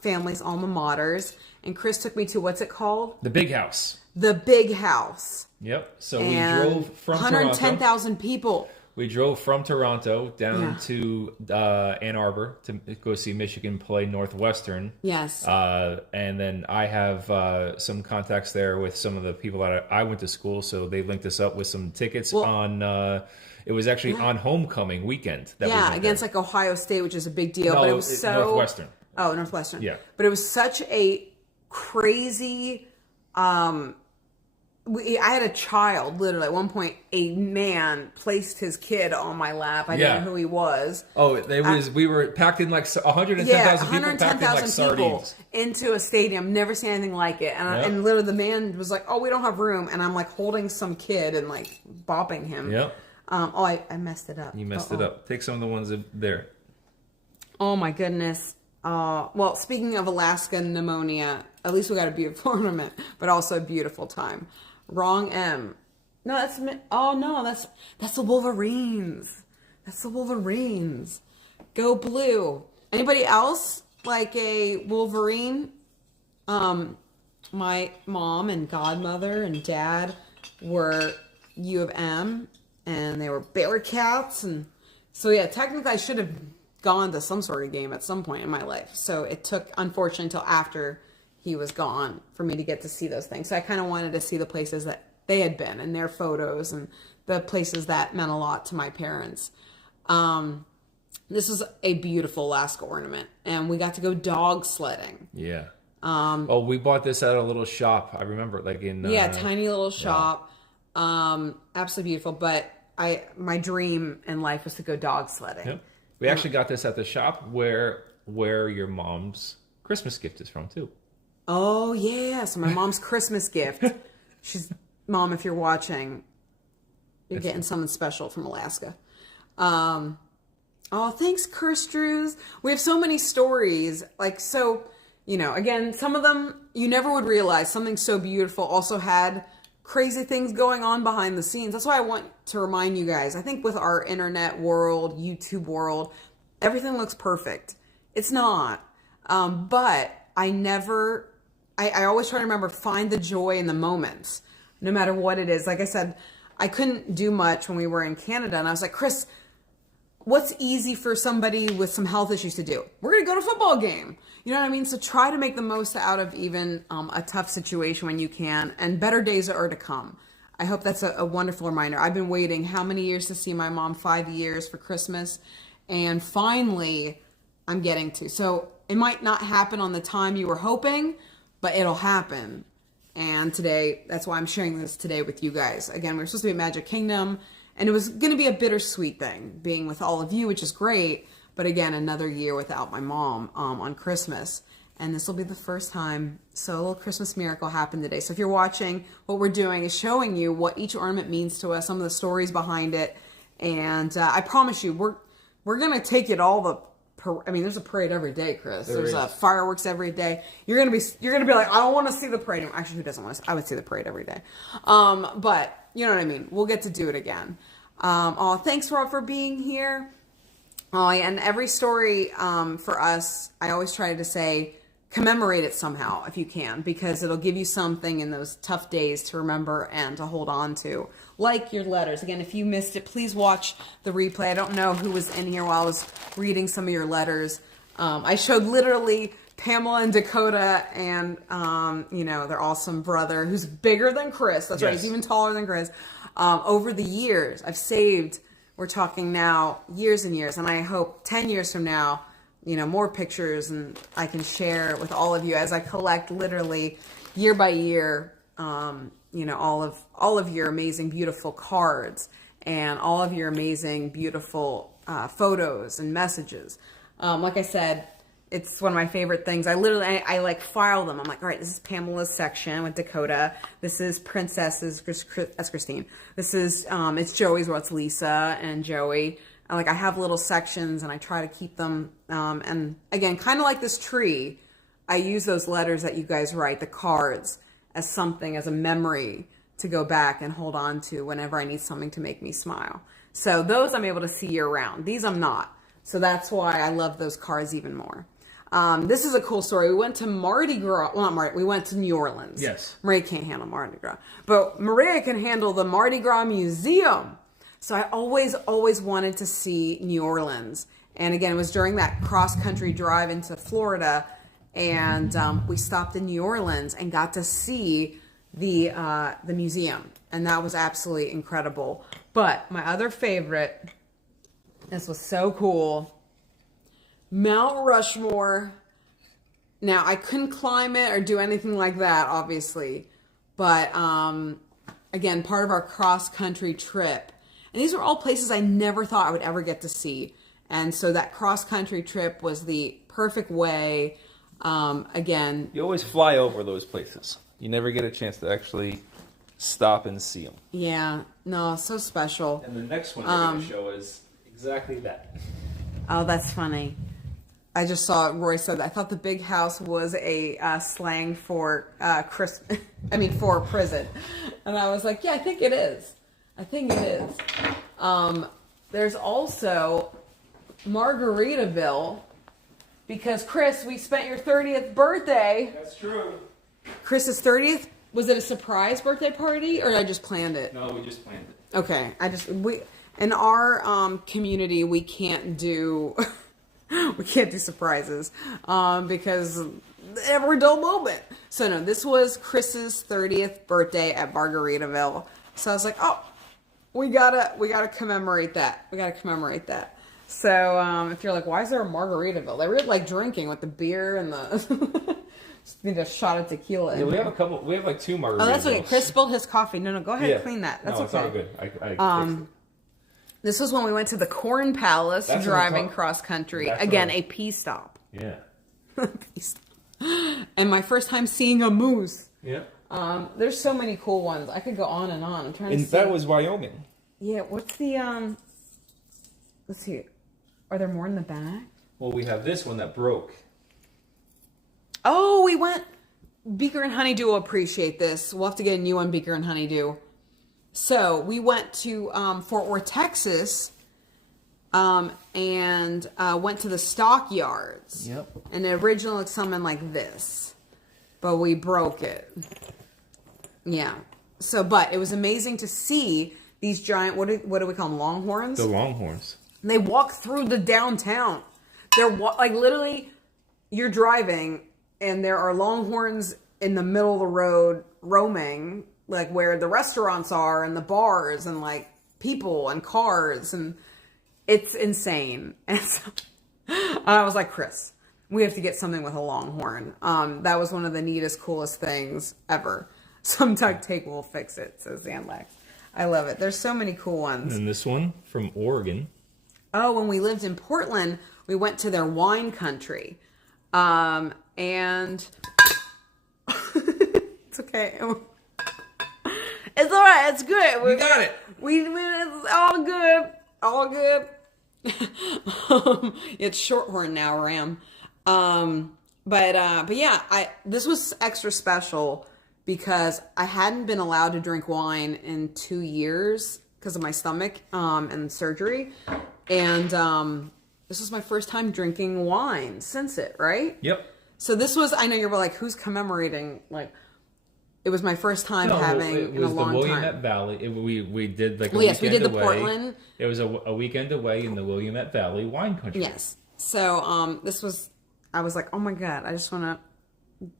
family's alma maters, and Chris took me to, what's it called? The Big House. The Big House. Yep. So we drove from 110,000 people. We drove from Toronto down to Ann Arbor to go see Michigan play Northwestern. Yes. And then I have some contacts there with some of the people that I went to school, so they linked us up with some tickets on. It was actually on homecoming weekend. That we went against there. like Ohio State, which is a big deal. No, but it was Northwestern. Oh, Northwestern. Yeah. But it was such a crazy. I had a child, literally. At one point, a man placed his kid on my lap. I didn't know who he was. Oh, we were packed in like 110,000 people packed in like sardines. Into a stadium. Never seen anything like it. And literally the man was like, oh, we don't have room. And I'm like holding some kid and like bopping him. Yep. I messed it up. You messed it up. Take some of the ones there. Oh my goodness. Well, speaking of Alaska pneumonia, at least we got a beautiful ornament, but also a beautiful time. Wrong M. No, that's the Wolverines. That's the Wolverines. Go blue. Anybody else like a Wolverine? My mom and godmother and dad were U of M, and they were Bearcats, and so yeah, technically I should have gone to some sort of game at some point in my life. So it took, unfortunately, until after he was gone for me to get to see those things. So I kind of wanted to see the places that they had been and their photos and the places that meant a lot to my parents. This was a beautiful Alaska ornament, and we got to go dog sledding. Yeah. We bought this at a little shop. I remember, like in tiny little shop. Absolutely beautiful. But my dream in life was to go dog sledding. Yep. We actually got this at the shop where your mom's Christmas gift is from too. Oh yeah, so my mom's Christmas gift. Mom, if you're watching, you're getting something special from Alaska. Thanks, Kirstrews. We have so many stories. Again, some of them you never would realize something so beautiful also had crazy things going on behind the scenes. That's why I want to remind you guys. I think with our internet world, YouTube world, everything looks perfect. It's not. But I never I always try to remember, find the joy in the moments, no matter what it is. Like I said, I couldn't do much when we were in Canada. And I was like, Chris, what's easy for somebody with some health issues to do? We're going to go to a football game. You know what I mean? So try to make the most out of even a tough situation when you can. And better days are to come. I hope that's a wonderful reminder. I've been waiting how many years to see my mom? 5 years for Christmas. And finally, I'm getting to. So it might not happen on the time you were hoping, but it'll happen. And today, that's why I'm sharing this today with you guys. Again, we were supposed to be at Magic Kingdom, and it was going to be a bittersweet thing, being with all of you, which is great. But again, another year without my mom on Christmas. And this will be the first time. So a little Christmas miracle happened today. So if you're watching, what we're doing is showing you what each ornament means to us, some of the stories behind it. And I promise you, we're going to take it all the... I mean, there's a parade every day, Chris. There's fireworks every day. You're gonna be like, I don't want to see the parade. Actually, who doesn't want to? I would see the parade every day. But you know what I mean. We'll get to do it again. Oh, thanks Rob for being here. Oh, and every story for us, I always try to say, commemorate it somehow if you can, because it'll give you something in those tough days to remember and to hold on to. Like your letters. Again, if you missed it, please watch the replay. I don't know who was in here while I was reading some of your letters. I showed literally Pamela and Dakota and, their awesome brother who's bigger than Chris. That's right. He's even taller than Chris. Over the years, I've saved, we're talking now, years and years. And I hope 10 years from now, more pictures and I can share with all of you as I collect literally year by year, all of your amazing, beautiful cards and all of your amazing, beautiful photos and messages. Like I said, it's one of my favorite things. I like file them. I'm like, all right, this is Pamela's section with Dakota. This is Princess's, that's Christine. This is, it's Joey's, well, it's Lisa and Joey. I have little sections and I try to keep them. And again, kind of like this tree, I use those letters that you guys write, the cards, as something, as a memory to go back and hold on to whenever I need something to make me smile. So those I'm able to see year round. These I'm not. So that's why I love those cards even more. This is a cool story. We went to Mardi Gras. Well, not Mardi. We went to New Orleans. Yes. Maria can't handle Mardi Gras. But Maria can handle the Mardi Gras Museum. So I always wanted to see New Orleans. And again, it was during that cross-country drive into Florida. And we stopped in New Orleans and got to see the museum. And that was absolutely incredible. But my other favorite, this was so cool, Mount Rushmore. Now, I couldn't climb it or do anything like that, obviously. But again, part of our cross-country trip. And these were all places I never thought I would ever get to see. And so that cross-country trip was the perfect way. Again, you always fly over those places. You never get a chance to actually stop and see them. Yeah, no, so special. And the next one they're going to show is exactly that. Oh, that's funny. I just saw Roy said that. I thought the big house was a slang for for prison, and I was like, yeah, I think it is. I think it is. There's also Margaritaville, because Chris, we spent your 30th birthday. That's true. Chris's 30th. Was it a surprise birthday party, or I just planned it? No, we just planned it. Okay, in our community we can't do surprises because every dull moment. So no, this was Chris's 30th birthday at Margaritaville. So I was like, oh, we gotta commemorate that. We gotta commemorate that. So if you're like, why is there a Margaritaville? They really like drinking with the beer and the. Just need a shot of tequila. Yeah, we have a couple. We have like 2 margaritas. Oh, that's okay. Chris spilled his coffee. No, go ahead and clean that. That's it's okay. all good. I fixed it. This was when we went to the Corn Palace driving cross country. Again, a pee stop. Yeah. And my first time seeing a moose. Yeah. There's so many cool ones. I could go on and on. I'm trying to see. That was Wyoming. Yeah. What's the let's see. Are there more in the back? Well, we have this one that broke. Oh, we went. Beaker and Honeydew will appreciate this. We'll have to get a new one, Beaker and Honeydew. So we went to Fort Worth, Texas, and went to the stockyards. Yep. And the original looks something like this. but we broke it. Yeah. So, but it was amazing to see these giant, what do we call them? Longhorns? The Longhorns. And they walk through the downtown. They're like literally, you're driving and there are Longhorns in the middle of the road roaming, like where the restaurants are and the bars and like people and cars, and it's insane. And so I was like, Chris, we have to get something with a Longhorn. That was one of the neatest, coolest things ever. Some duct tape will fix it, says Xanlax. I love it. There's so many cool ones. And this one from Oregon. Oh, when we lived in Portland, we went to their wine country. And it's okay. It's all right. It's good. We got it. It's all good. All good. It's Shorthorn now, Ram. But yeah, this was extra special because I hadn't been allowed to drink wine in 2 years because of my stomach and surgery. And this was my first time drinking wine since it, right? Yep. So this was, I know you were like, who's commemorating? Like, it was my first time having in a long time. It was the Willamette Valley. We did like a yes, we did the away. Portland. It was a weekend away in the Willamette Valley wine country. Yes. So this was, I was like, oh my God, I just want to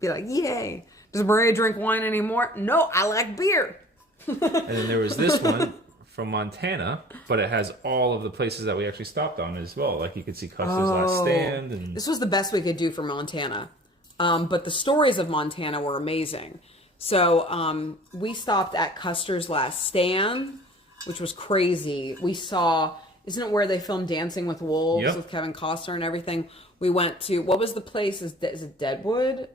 be like, yay. Does Maria drink wine anymore? No, I like beer. And then there was this one from Montana, but it has all of the places that we actually stopped on as well. Like you could see Custer's Last Stand. And this was the best we could do for Montana. But the stories of Montana were amazing. So we stopped at Custer's Last Stand, which was crazy. We saw, isn't it where they filmed Dancing with Wolves with Kevin Costner and everything? We went to, what was the place? Is it Deadwood?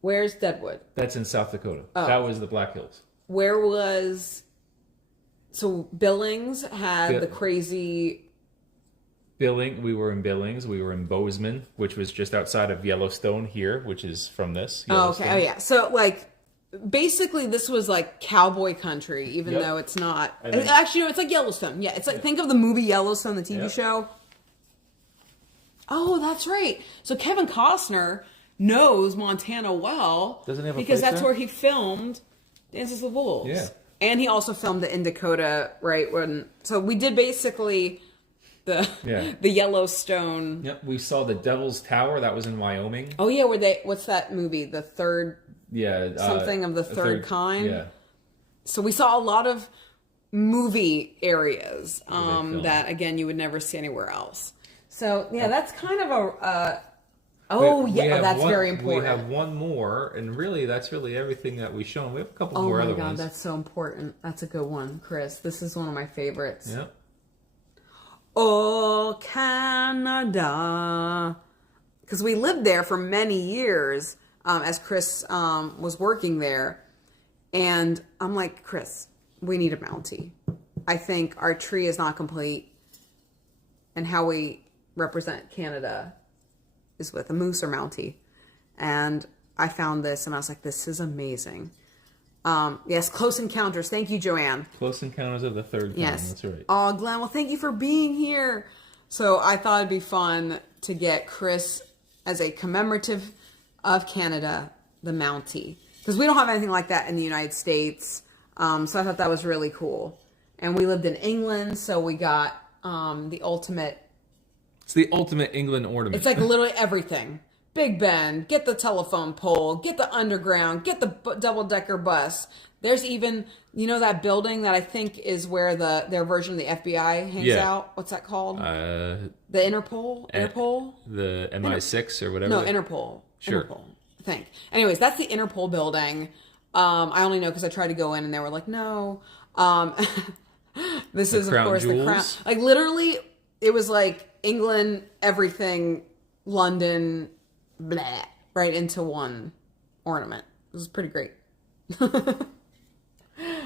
Where's Deadwood? That's in South Dakota. Oh. That was the Black Hills. Where was... So Billings had the crazy... We were in Billings. We were in Bozeman, which was just outside of Yellowstone here, which is from this. Oh, okay. Oh, yeah. So, like, basically this was like cowboy country, even though it's not... Actually, no, it's like Yellowstone. Yeah, it's like, think of the movie Yellowstone, the TV show. Oh, that's right. So Kevin Costner knows Montana well. Doesn't he have a because place that's there? where he filmed Dances with Wolves. Yeah. And he also filmed it in Dakota, right? So we did basically the Yellowstone. Yep, we saw the Devil's Tower. That was in Wyoming. Oh yeah, what's that movie? The third. Yeah. Something of the third kind. Yeah. So we saw a lot of movie areas that again you would never see anywhere else. So yeah, that's kind of a. That's very important. We have one more, and really, that's really everything that we've shown. We have a couple more other ones. Oh my God, that's so important. That's a good one, Chris. This is one of my favorites. Yeah. Oh, Canada. Because we lived there for many years as Chris was working there. And I'm like, Chris, we need a Mountie. I think our tree is not complete. And how we represent Canada is with a moose or Mountie. And I found this and I was like, this is amazing. Yes, Close Encounters. Thank you, Joanne. Close Encounters of the Third Kind. Yes. That's right. Oh, Glenn, well, thank you for being here. So I thought it'd be fun to get Chris as a commemorative of Canada, the Mountie. Because we don't have anything like that in the United States. So I thought that was really cool. And we lived in England, so we got the ultimate... It's the ultimate England ornament. It's like literally everything. Big Ben, get the telephone pole, get the underground, get the double-decker bus. There's even, you know, that building that I think is where their version of the FBI hangs out? What's that called? The Interpol? Interpol? The MI6 or whatever? No, Interpol. Sure. Interpol, I think. Anyways, that's the Interpol building. I only know because I tried to go in and they were like, no. This is, of course, the crown. Like, literally, it was like England, everything, London... blah, right into one ornament. It was pretty great. All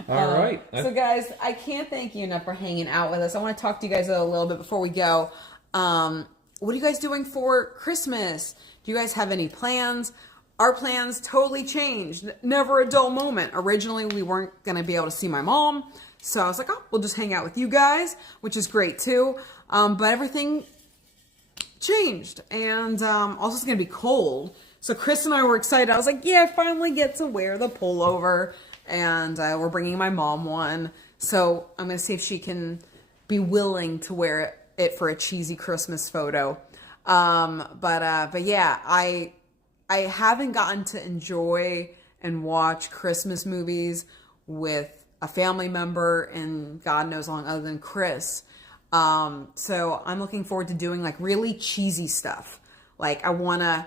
right. So guys, I can't thank you enough for hanging out with us. I want to talk to you guys a little bit before we go. What are you guys doing for Christmas? Do you guys have any plans? Our plans totally changed. Never a dull moment. Originally, we weren't going to be able to see my mom. So I was like, oh, we'll just hang out with you guys, which is great too. But everything changed. And also it's going to be cold. So Chris and I were excited. I was like, yeah, I finally get to wear the pullover. And we're bringing my mom one. So I'm going to see if she can be willing to wear it for a cheesy Christmas photo. But yeah, I haven't gotten to enjoy and watch Christmas movies with a family member and God knows long other than Chris. So I'm looking forward to doing like really cheesy stuff. Like I want to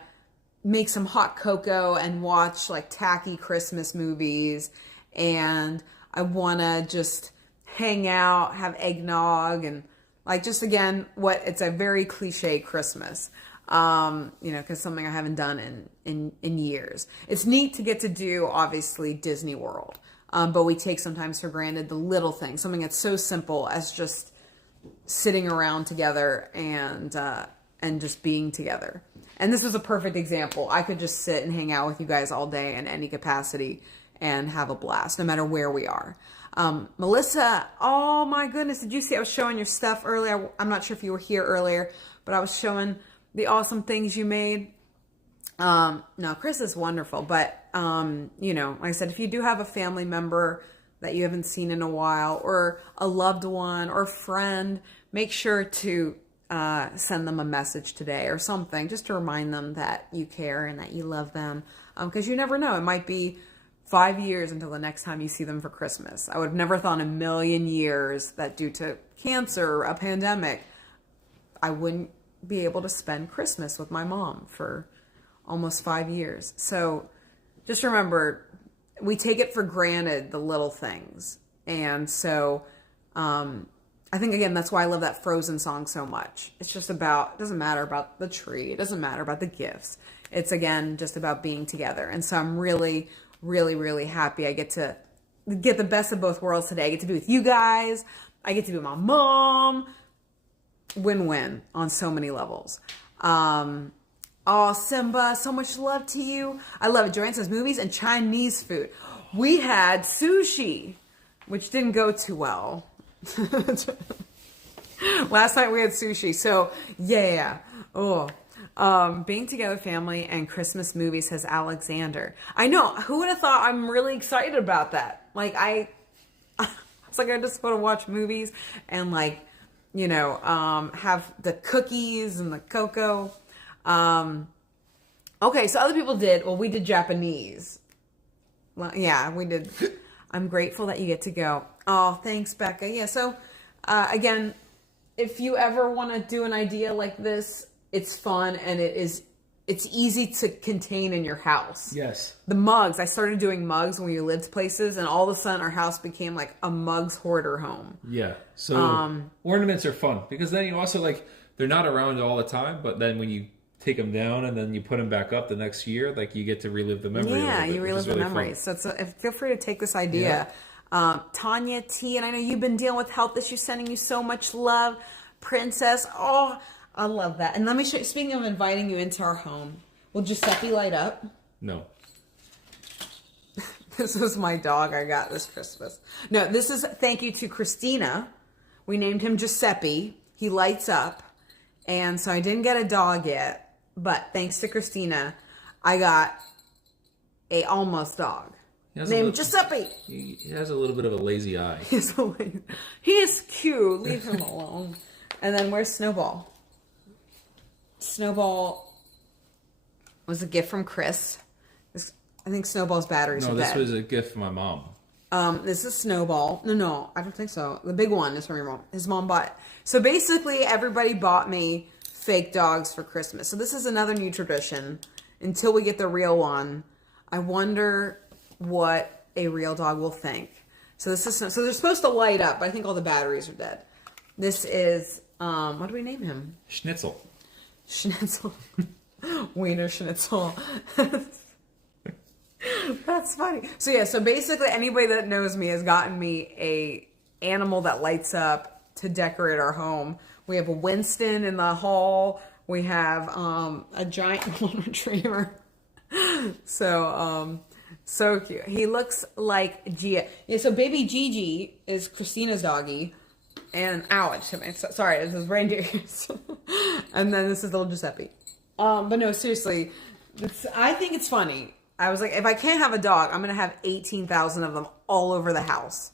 make some hot cocoa and watch like tacky Christmas movies. And I want to just hang out, have eggnog and like just again, it's a very cliche Christmas. Cause something I haven't done in years. It's neat to get to do obviously Disney World. But we take sometimes for granted the little things, something that's so simple as just sitting around together and just being together. And this is a perfect example. I could just sit and hang out with you guys all day in any capacity and have a blast, no matter where we are. Melissa, oh my goodness, did you see I was showing your stuff earlier? I'm not sure if you were here earlier, but I was showing the awesome things you made. No, Chris is wonderful, but, like I said, if you do have a family member that you haven't seen in a while or a loved one or friend, make sure to send them a message today or something just to remind them that you care and that you love them. Because you never know. It might be 5 years until the next time you see them for Christmas. I would have never thought in a million years that due to cancer or a pandemic, I wouldn't be able to spend Christmas with my mom for almost 5 years. So just remember, we take it for granted, the little things. And so I think, again, that's why I love that Frozen song so much. It's just about, it doesn't matter about the tree. It doesn't matter about the gifts. It's, again, just about being together. And so I'm really, really, really happy I get to get the best of both worlds today. I get to be with you guys. I get to be with my mom. Win-win on so many levels. Oh, Simba, so much love to you. I love it. Joanne says movies and Chinese food. We had sushi, which didn't go too well. Last night we had sushi. So, yeah. Oh, being together family and Christmas movies, says Alexander. I know. Who would have thought? I'm really excited about that. Like, it's like I just want to watch movies and like, have the cookies and the cocoa. Okay, so other people did, well, we did Japanese. Well, yeah, we did. I'm grateful that you get to go. Oh, thanks, Becca. Yeah, so, again, if you ever want to do an idea like this, it's fun and it's easy to contain in your house. Yes. The mugs, I started doing mugs when we lived places and all of a sudden our house became like a mugs hoarder home. Yeah. So ornaments are fun because then you also like, they're not around all the time, but then when you take them down and then you put them back up the next year, like you get to relive the memory. Yeah, bit, you relive the memories. Fun. So feel free to take this idea. Yeah. Tanya T, and I know you've been dealing with health issues, sending you so much love. Princess, oh, I love that. And let me show you, speaking of inviting you into our home, will Giuseppe light up? No. This was my dog I got this Christmas. No, this is thank you to Christina. We named him Giuseppe. He lights up. And so I didn't get a dog yet, but thanks to Christina, I got a almost dog named Giuseppe. He has a little bit of a lazy eye. He is cute. Leave him alone. And then where's Snowball? Snowball was a gift from Chris. I think Snowball's batteries are dead. No, this was a gift from my mom. This is Snowball. No, I don't think so. The big one is from your mom. His mom bought it. So basically, everybody bought me fake dogs for Christmas. So this is another new tradition. Until we get the real one, I wonder what a real dog will think. So this is so they're supposed to light up, but I think all the batteries are dead. This is what do we name him? Schnitzel. Schnitzel. Wiener Schnitzel. That's funny. So yeah, so basically anybody that knows me has gotten me a animal that lights up to decorate our home. We have a Winston in the hall. We have a giant golden retriever. So so cute. He looks like Gia. Yeah, so baby Gigi is Christina's doggy. And sorry, this is reindeer. And then this is little Giuseppe. But no, seriously, I think it's funny. I was like, if I can't have a dog, I'm going to have 18,000 of them all over the house.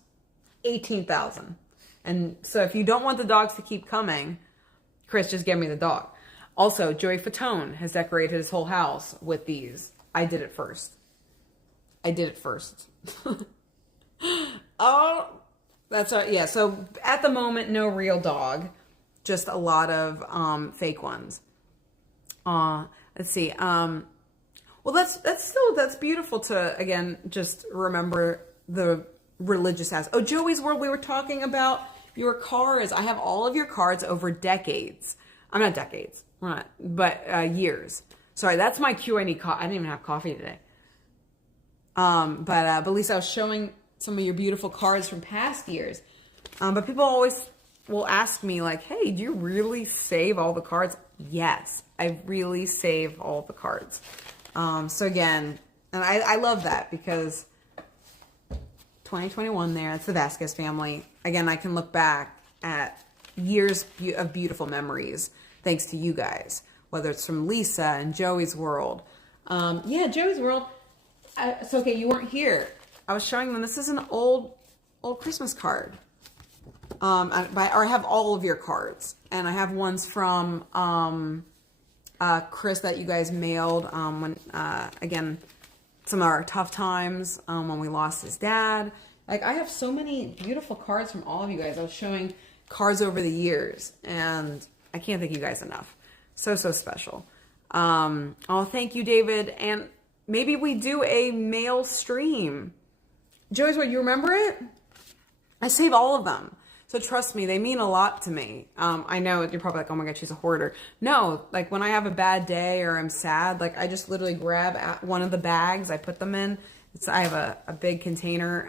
18,000. And so if you don't want the dogs to keep coming, Chris, just give me the dog. Also, Joey Fatone has decorated his whole house with these. I did it first. Oh, that's right. Yeah, so at the moment, no real dog. Just a lot of fake ones. Let's see. Well, that's beautiful to, again, just remember the religious aspect. Oh, Joey's World, we were talking about your cards. I have all of your cards over decades. I'm not decades, we're not, but years. Sorry, that's my cue. I need I didn't even have coffee today. But Lisa, I was showing some of your beautiful cards from past years. But people always will ask me like, hey, do you really save all the cards? Yes, I really save all the cards. So again, and I love that because 2021 there, it's the Vasquez family. Again, I can look back at years of beautiful memories thanks to you guys, whether it's from Lisa and Joey's World. Yeah, Joey's World. It's okay, you weren't here. I was showing them, this is an old Christmas card. I have all of your cards, and I have ones from Chris that you guys mailed when again, some of our tough times when we lost his dad. Like, I have so many beautiful cards from all of you guys. I was showing cards over the years, and I can't thank you guys enough. So special. Oh, thank you, David. And maybe we do a mail stream. Joey's What, you remember it? I save all of them. So trust me, they mean a lot to me. I know you're probably like, oh my God, she's a hoarder. No, like when I have a bad day or I'm sad, like I just literally grab one of the bags, I put them in. I have a big container,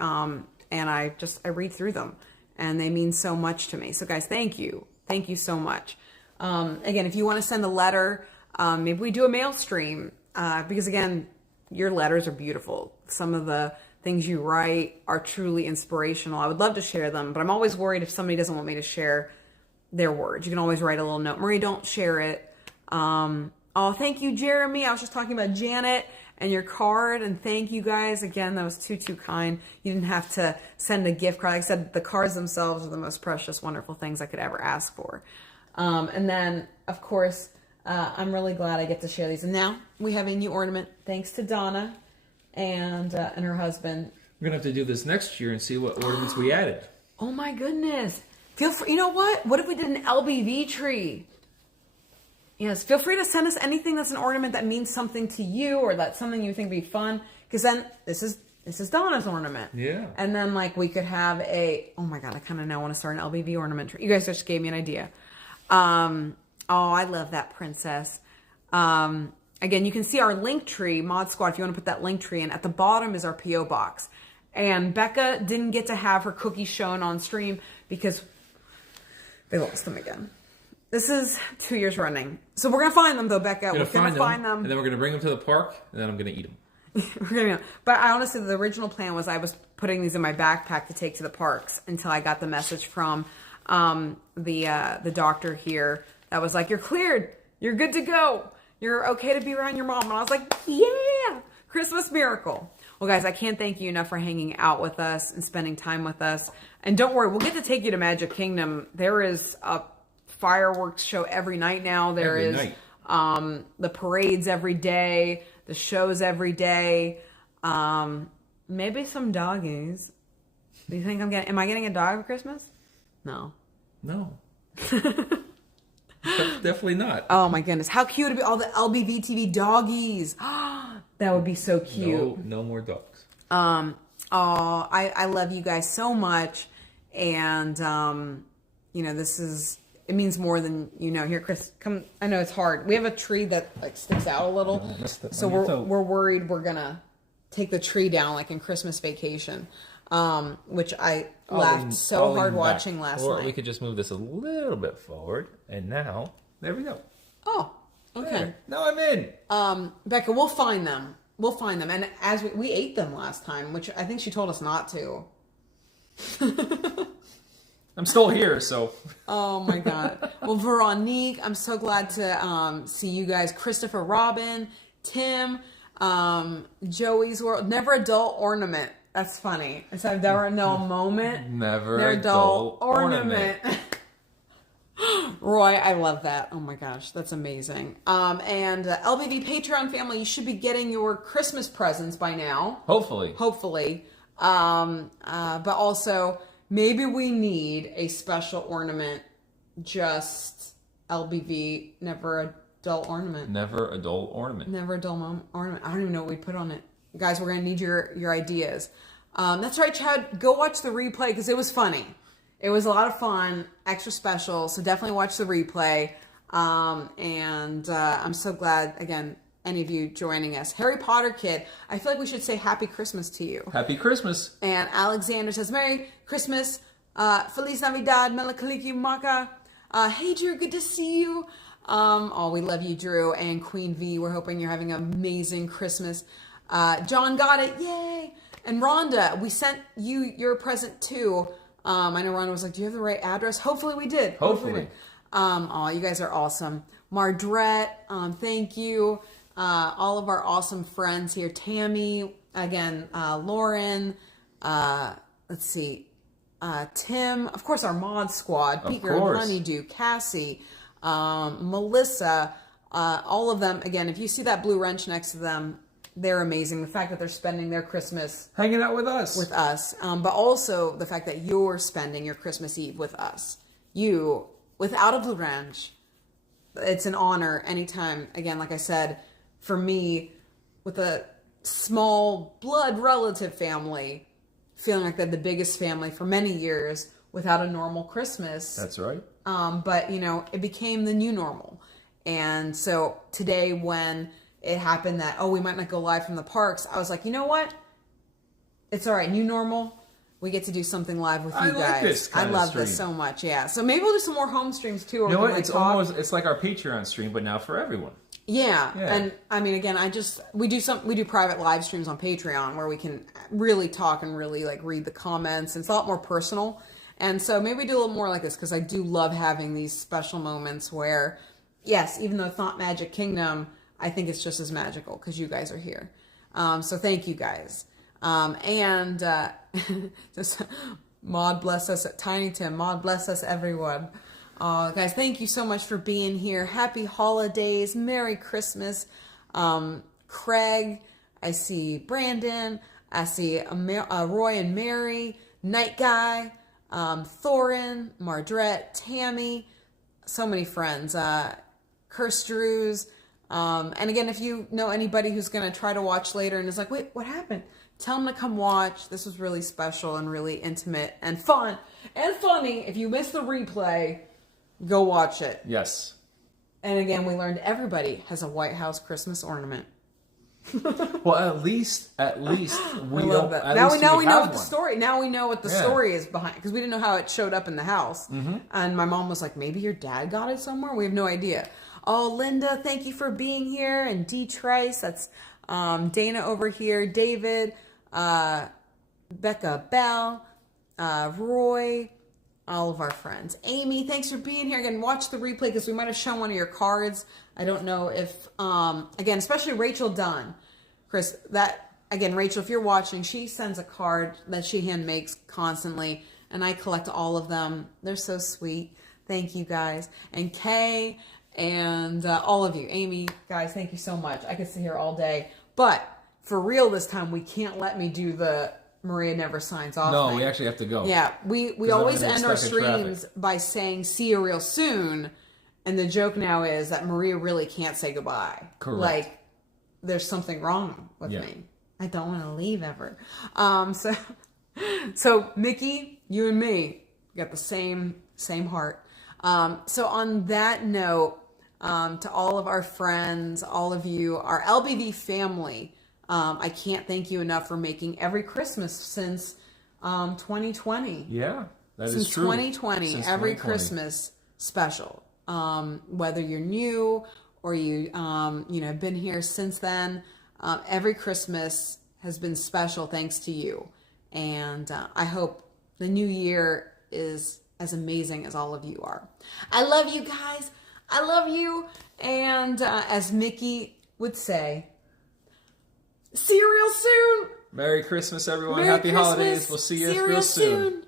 and I read through them, and they mean so much to me. So guys, thank you. Thank you so much. Again, if you want to send a letter, maybe we do a mail stream, because again, your letters are beautiful. Some of the things you write are truly inspirational. I would love to share them, but I'm always worried if somebody doesn't want me to share their words. You can always write a little note. Marie, don't share it. Oh, thank you, Jeremy. I was just talking about Janet and your card, and thank you guys. Again, that was too kind. You didn't have to send a gift card. Like I said, the cards themselves are the most precious, wonderful things I could ever ask for. And then, of course, I'm really glad I get to share these. And now we have a new ornament, thanks to Donna and her husband. We're gonna have to do this next year and see what ornaments we added. Oh my goodness! Feel free. You know what? What if we did an LBV tree? Yes. Feel free to send us anything that's an ornament that means something to you, or that's something you think would be fun. Because then this is Donna's ornament. Yeah. And then like we could have a. Oh my God! I kind of now want to start an LBV ornament tree. You guys just gave me an idea. Oh, I love that princess. Again, you can see our link tree, Mod Squad, if you want to put that link tree in. At the bottom is our P.O. box. And Becca didn't get to have her cookies shown on stream because they lost them again. This is 2 years running. So we're going to find them, though, Becca. We're going to find them. And then we're going to bring them to the park, and then I'm going to eat them. But I honestly, the original plan was I was putting these in my backpack to take to the parks until I got the message from the doctor here that was like, you're cleared. You're good to go. You're okay to be around your mom. And I was like, yeah, Christmas miracle. Well, guys, I can't thank you enough for hanging out with us and spending time with us. And don't worry, we'll get to take you to Magic Kingdom. There is a fireworks show every night now. There is the parades every day, the shows every day. Maybe some doggies. Do you think am I getting a dog for Christmas? No. No. Definitely not. Oh my goodness. How cute would it be all the LBV TV doggies. That would be so cute. No more dogs. I love you guys so much. And, you know, it means more than you know. Here, Chris, come. I know it's hard. We have a tree that like sticks out a little. So we're worried we're going to take the tree down like in Christmas Vacation. Which I laughed so hard watching last night. Or we could just move this a little bit forward, and now, there we go. Oh, okay. There. Now I'm in. Becca, we'll find them. We'll find them. And as we ate them last time, which I think she told us not to. I'm still here, so. Oh my God. Well, Veronique, I'm so glad to see you guys. Christopher Robin, Tim, Joey's World, never a dull ornament. That's funny. I said never a dull moment. Never a dull ornament. Roy, I love that. Oh my gosh, that's amazing. And LBV Patreon family, you should be getting your Christmas presents by now. Hopefully. But also, maybe we need a special ornament, just LBV, never a dull ornament. Never a dull ornament. Never a dull ornament. I don't even know what we put on it. Guys, we're going to need your ideas. That's right, Chad. Go watch the replay because it was funny. It was a lot of fun, extra special. So definitely watch the replay. And I'm so glad, again, any of you joining us. Harry Potter Kid, I feel like we should say Happy Christmas to you. Happy Christmas. And Alexander says, Merry Christmas. Feliz Navidad. Melakaliki Maka. Hey, Drew, good to see you. Oh, we love you, Drew. And Queen V, we're hoping you're having an amazing Christmas. John got it. Yay. And Rhonda, we sent you your present too. I know Rhonda was like, do you have the right address? Hopefully we did. Hopefully. Oh, you guys are awesome. Mardrette, thank you. All of our awesome friends here. Tammy, again, Lauren, let's see, Tim, of course, our mod squad, Peter and Honeydew, Cassie, Melissa, all of them. Again, if you see that blue wrench next to them, they're amazing. The fact that they're spending their Christmas hanging out with us. But also the fact that you're spending your Christmas Eve with us. You, without a blue wrench, it's an honor anytime. Again, like I said, for me, with a small blood relative family, feeling like they're the biggest family for many years without a normal Christmas. That's right. But, you know, it became the new normal. And so today when it happened that, we might not go live from the parks, I was like, you know what? It's all right. New normal. We get to do something live with you guys. I love this so much. Yeah. So maybe we'll do some more home streams too. You know what? It's like our Patreon stream, but now for everyone. Yeah. And I mean, again, we do private live streams on Patreon where we can really talk and really like read the comments. And it's a lot more personal. And so maybe we do a little more like this because I do love having these special moments where, yes, even though it's not Magic Kingdom, I think it's just as magical because you guys are here. So thank you guys. And just Maud bless us at Tiny Tim. Maud bless us everyone. Guys, thank you so much for being here. Happy holidays. Merry Christmas. Craig. I see Brandon. I see Roy and Mary. Night Guy. Thorin. Mardrette. Tammy. So many friends. Kirst Drews. And again, if you know anybody who's going to try to watch later and is like, wait, what happened? Tell them to come watch. This was really special and really intimate and fun and funny. If you missed the replay, go watch it. Yes. And again, we learned everybody has a White House Christmas ornament. Well, at least we know that. Now we know what the story. Now we know what the story is behind, because we didn't know how it showed up in the house. Mm-hmm. And my mom was like, maybe your dad got it somewhere. We have no idea. Oh, Linda, thank you for being here. And D. Trice, that's Dana over here. David, Becca Bell, Roy, all of our friends. Amy, thanks for being here. Again, watch the replay because we might have shown one of your cards. I don't know if, again, especially Rachel Dunn. Chris, Rachel, if you're watching, she sends a card that she hand makes constantly, and I collect all of them. They're so sweet. Thank you, guys. And Kay, and all of you. Amy, guys, thank you so much. I could sit here all day. But for real this time, we can't let me do the Maria Never Signs Off thing. We actually have to go. Yeah, we always end our streams by saying, see you real soon. And the joke now is that Maria really can't say goodbye. Correct. Like, there's something wrong with me. I don't want to leave ever. So Mickey, you and me got the same heart. So on that note, to all of our friends, all of you, our LBV family, I can't thank you enough for making every Christmas since 2020. Yeah, that is since true. 2020, since every 2020. Christmas special. Whether you're new or you have been here since then, every Christmas has been special thanks to you. And I hope the new year is as amazing as all of you are. I love you guys. I love you. And as Mickey would say, See you real soon. Merry Christmas, everyone. Merry Happy Christmas. holidays. We'll see you See you real soon.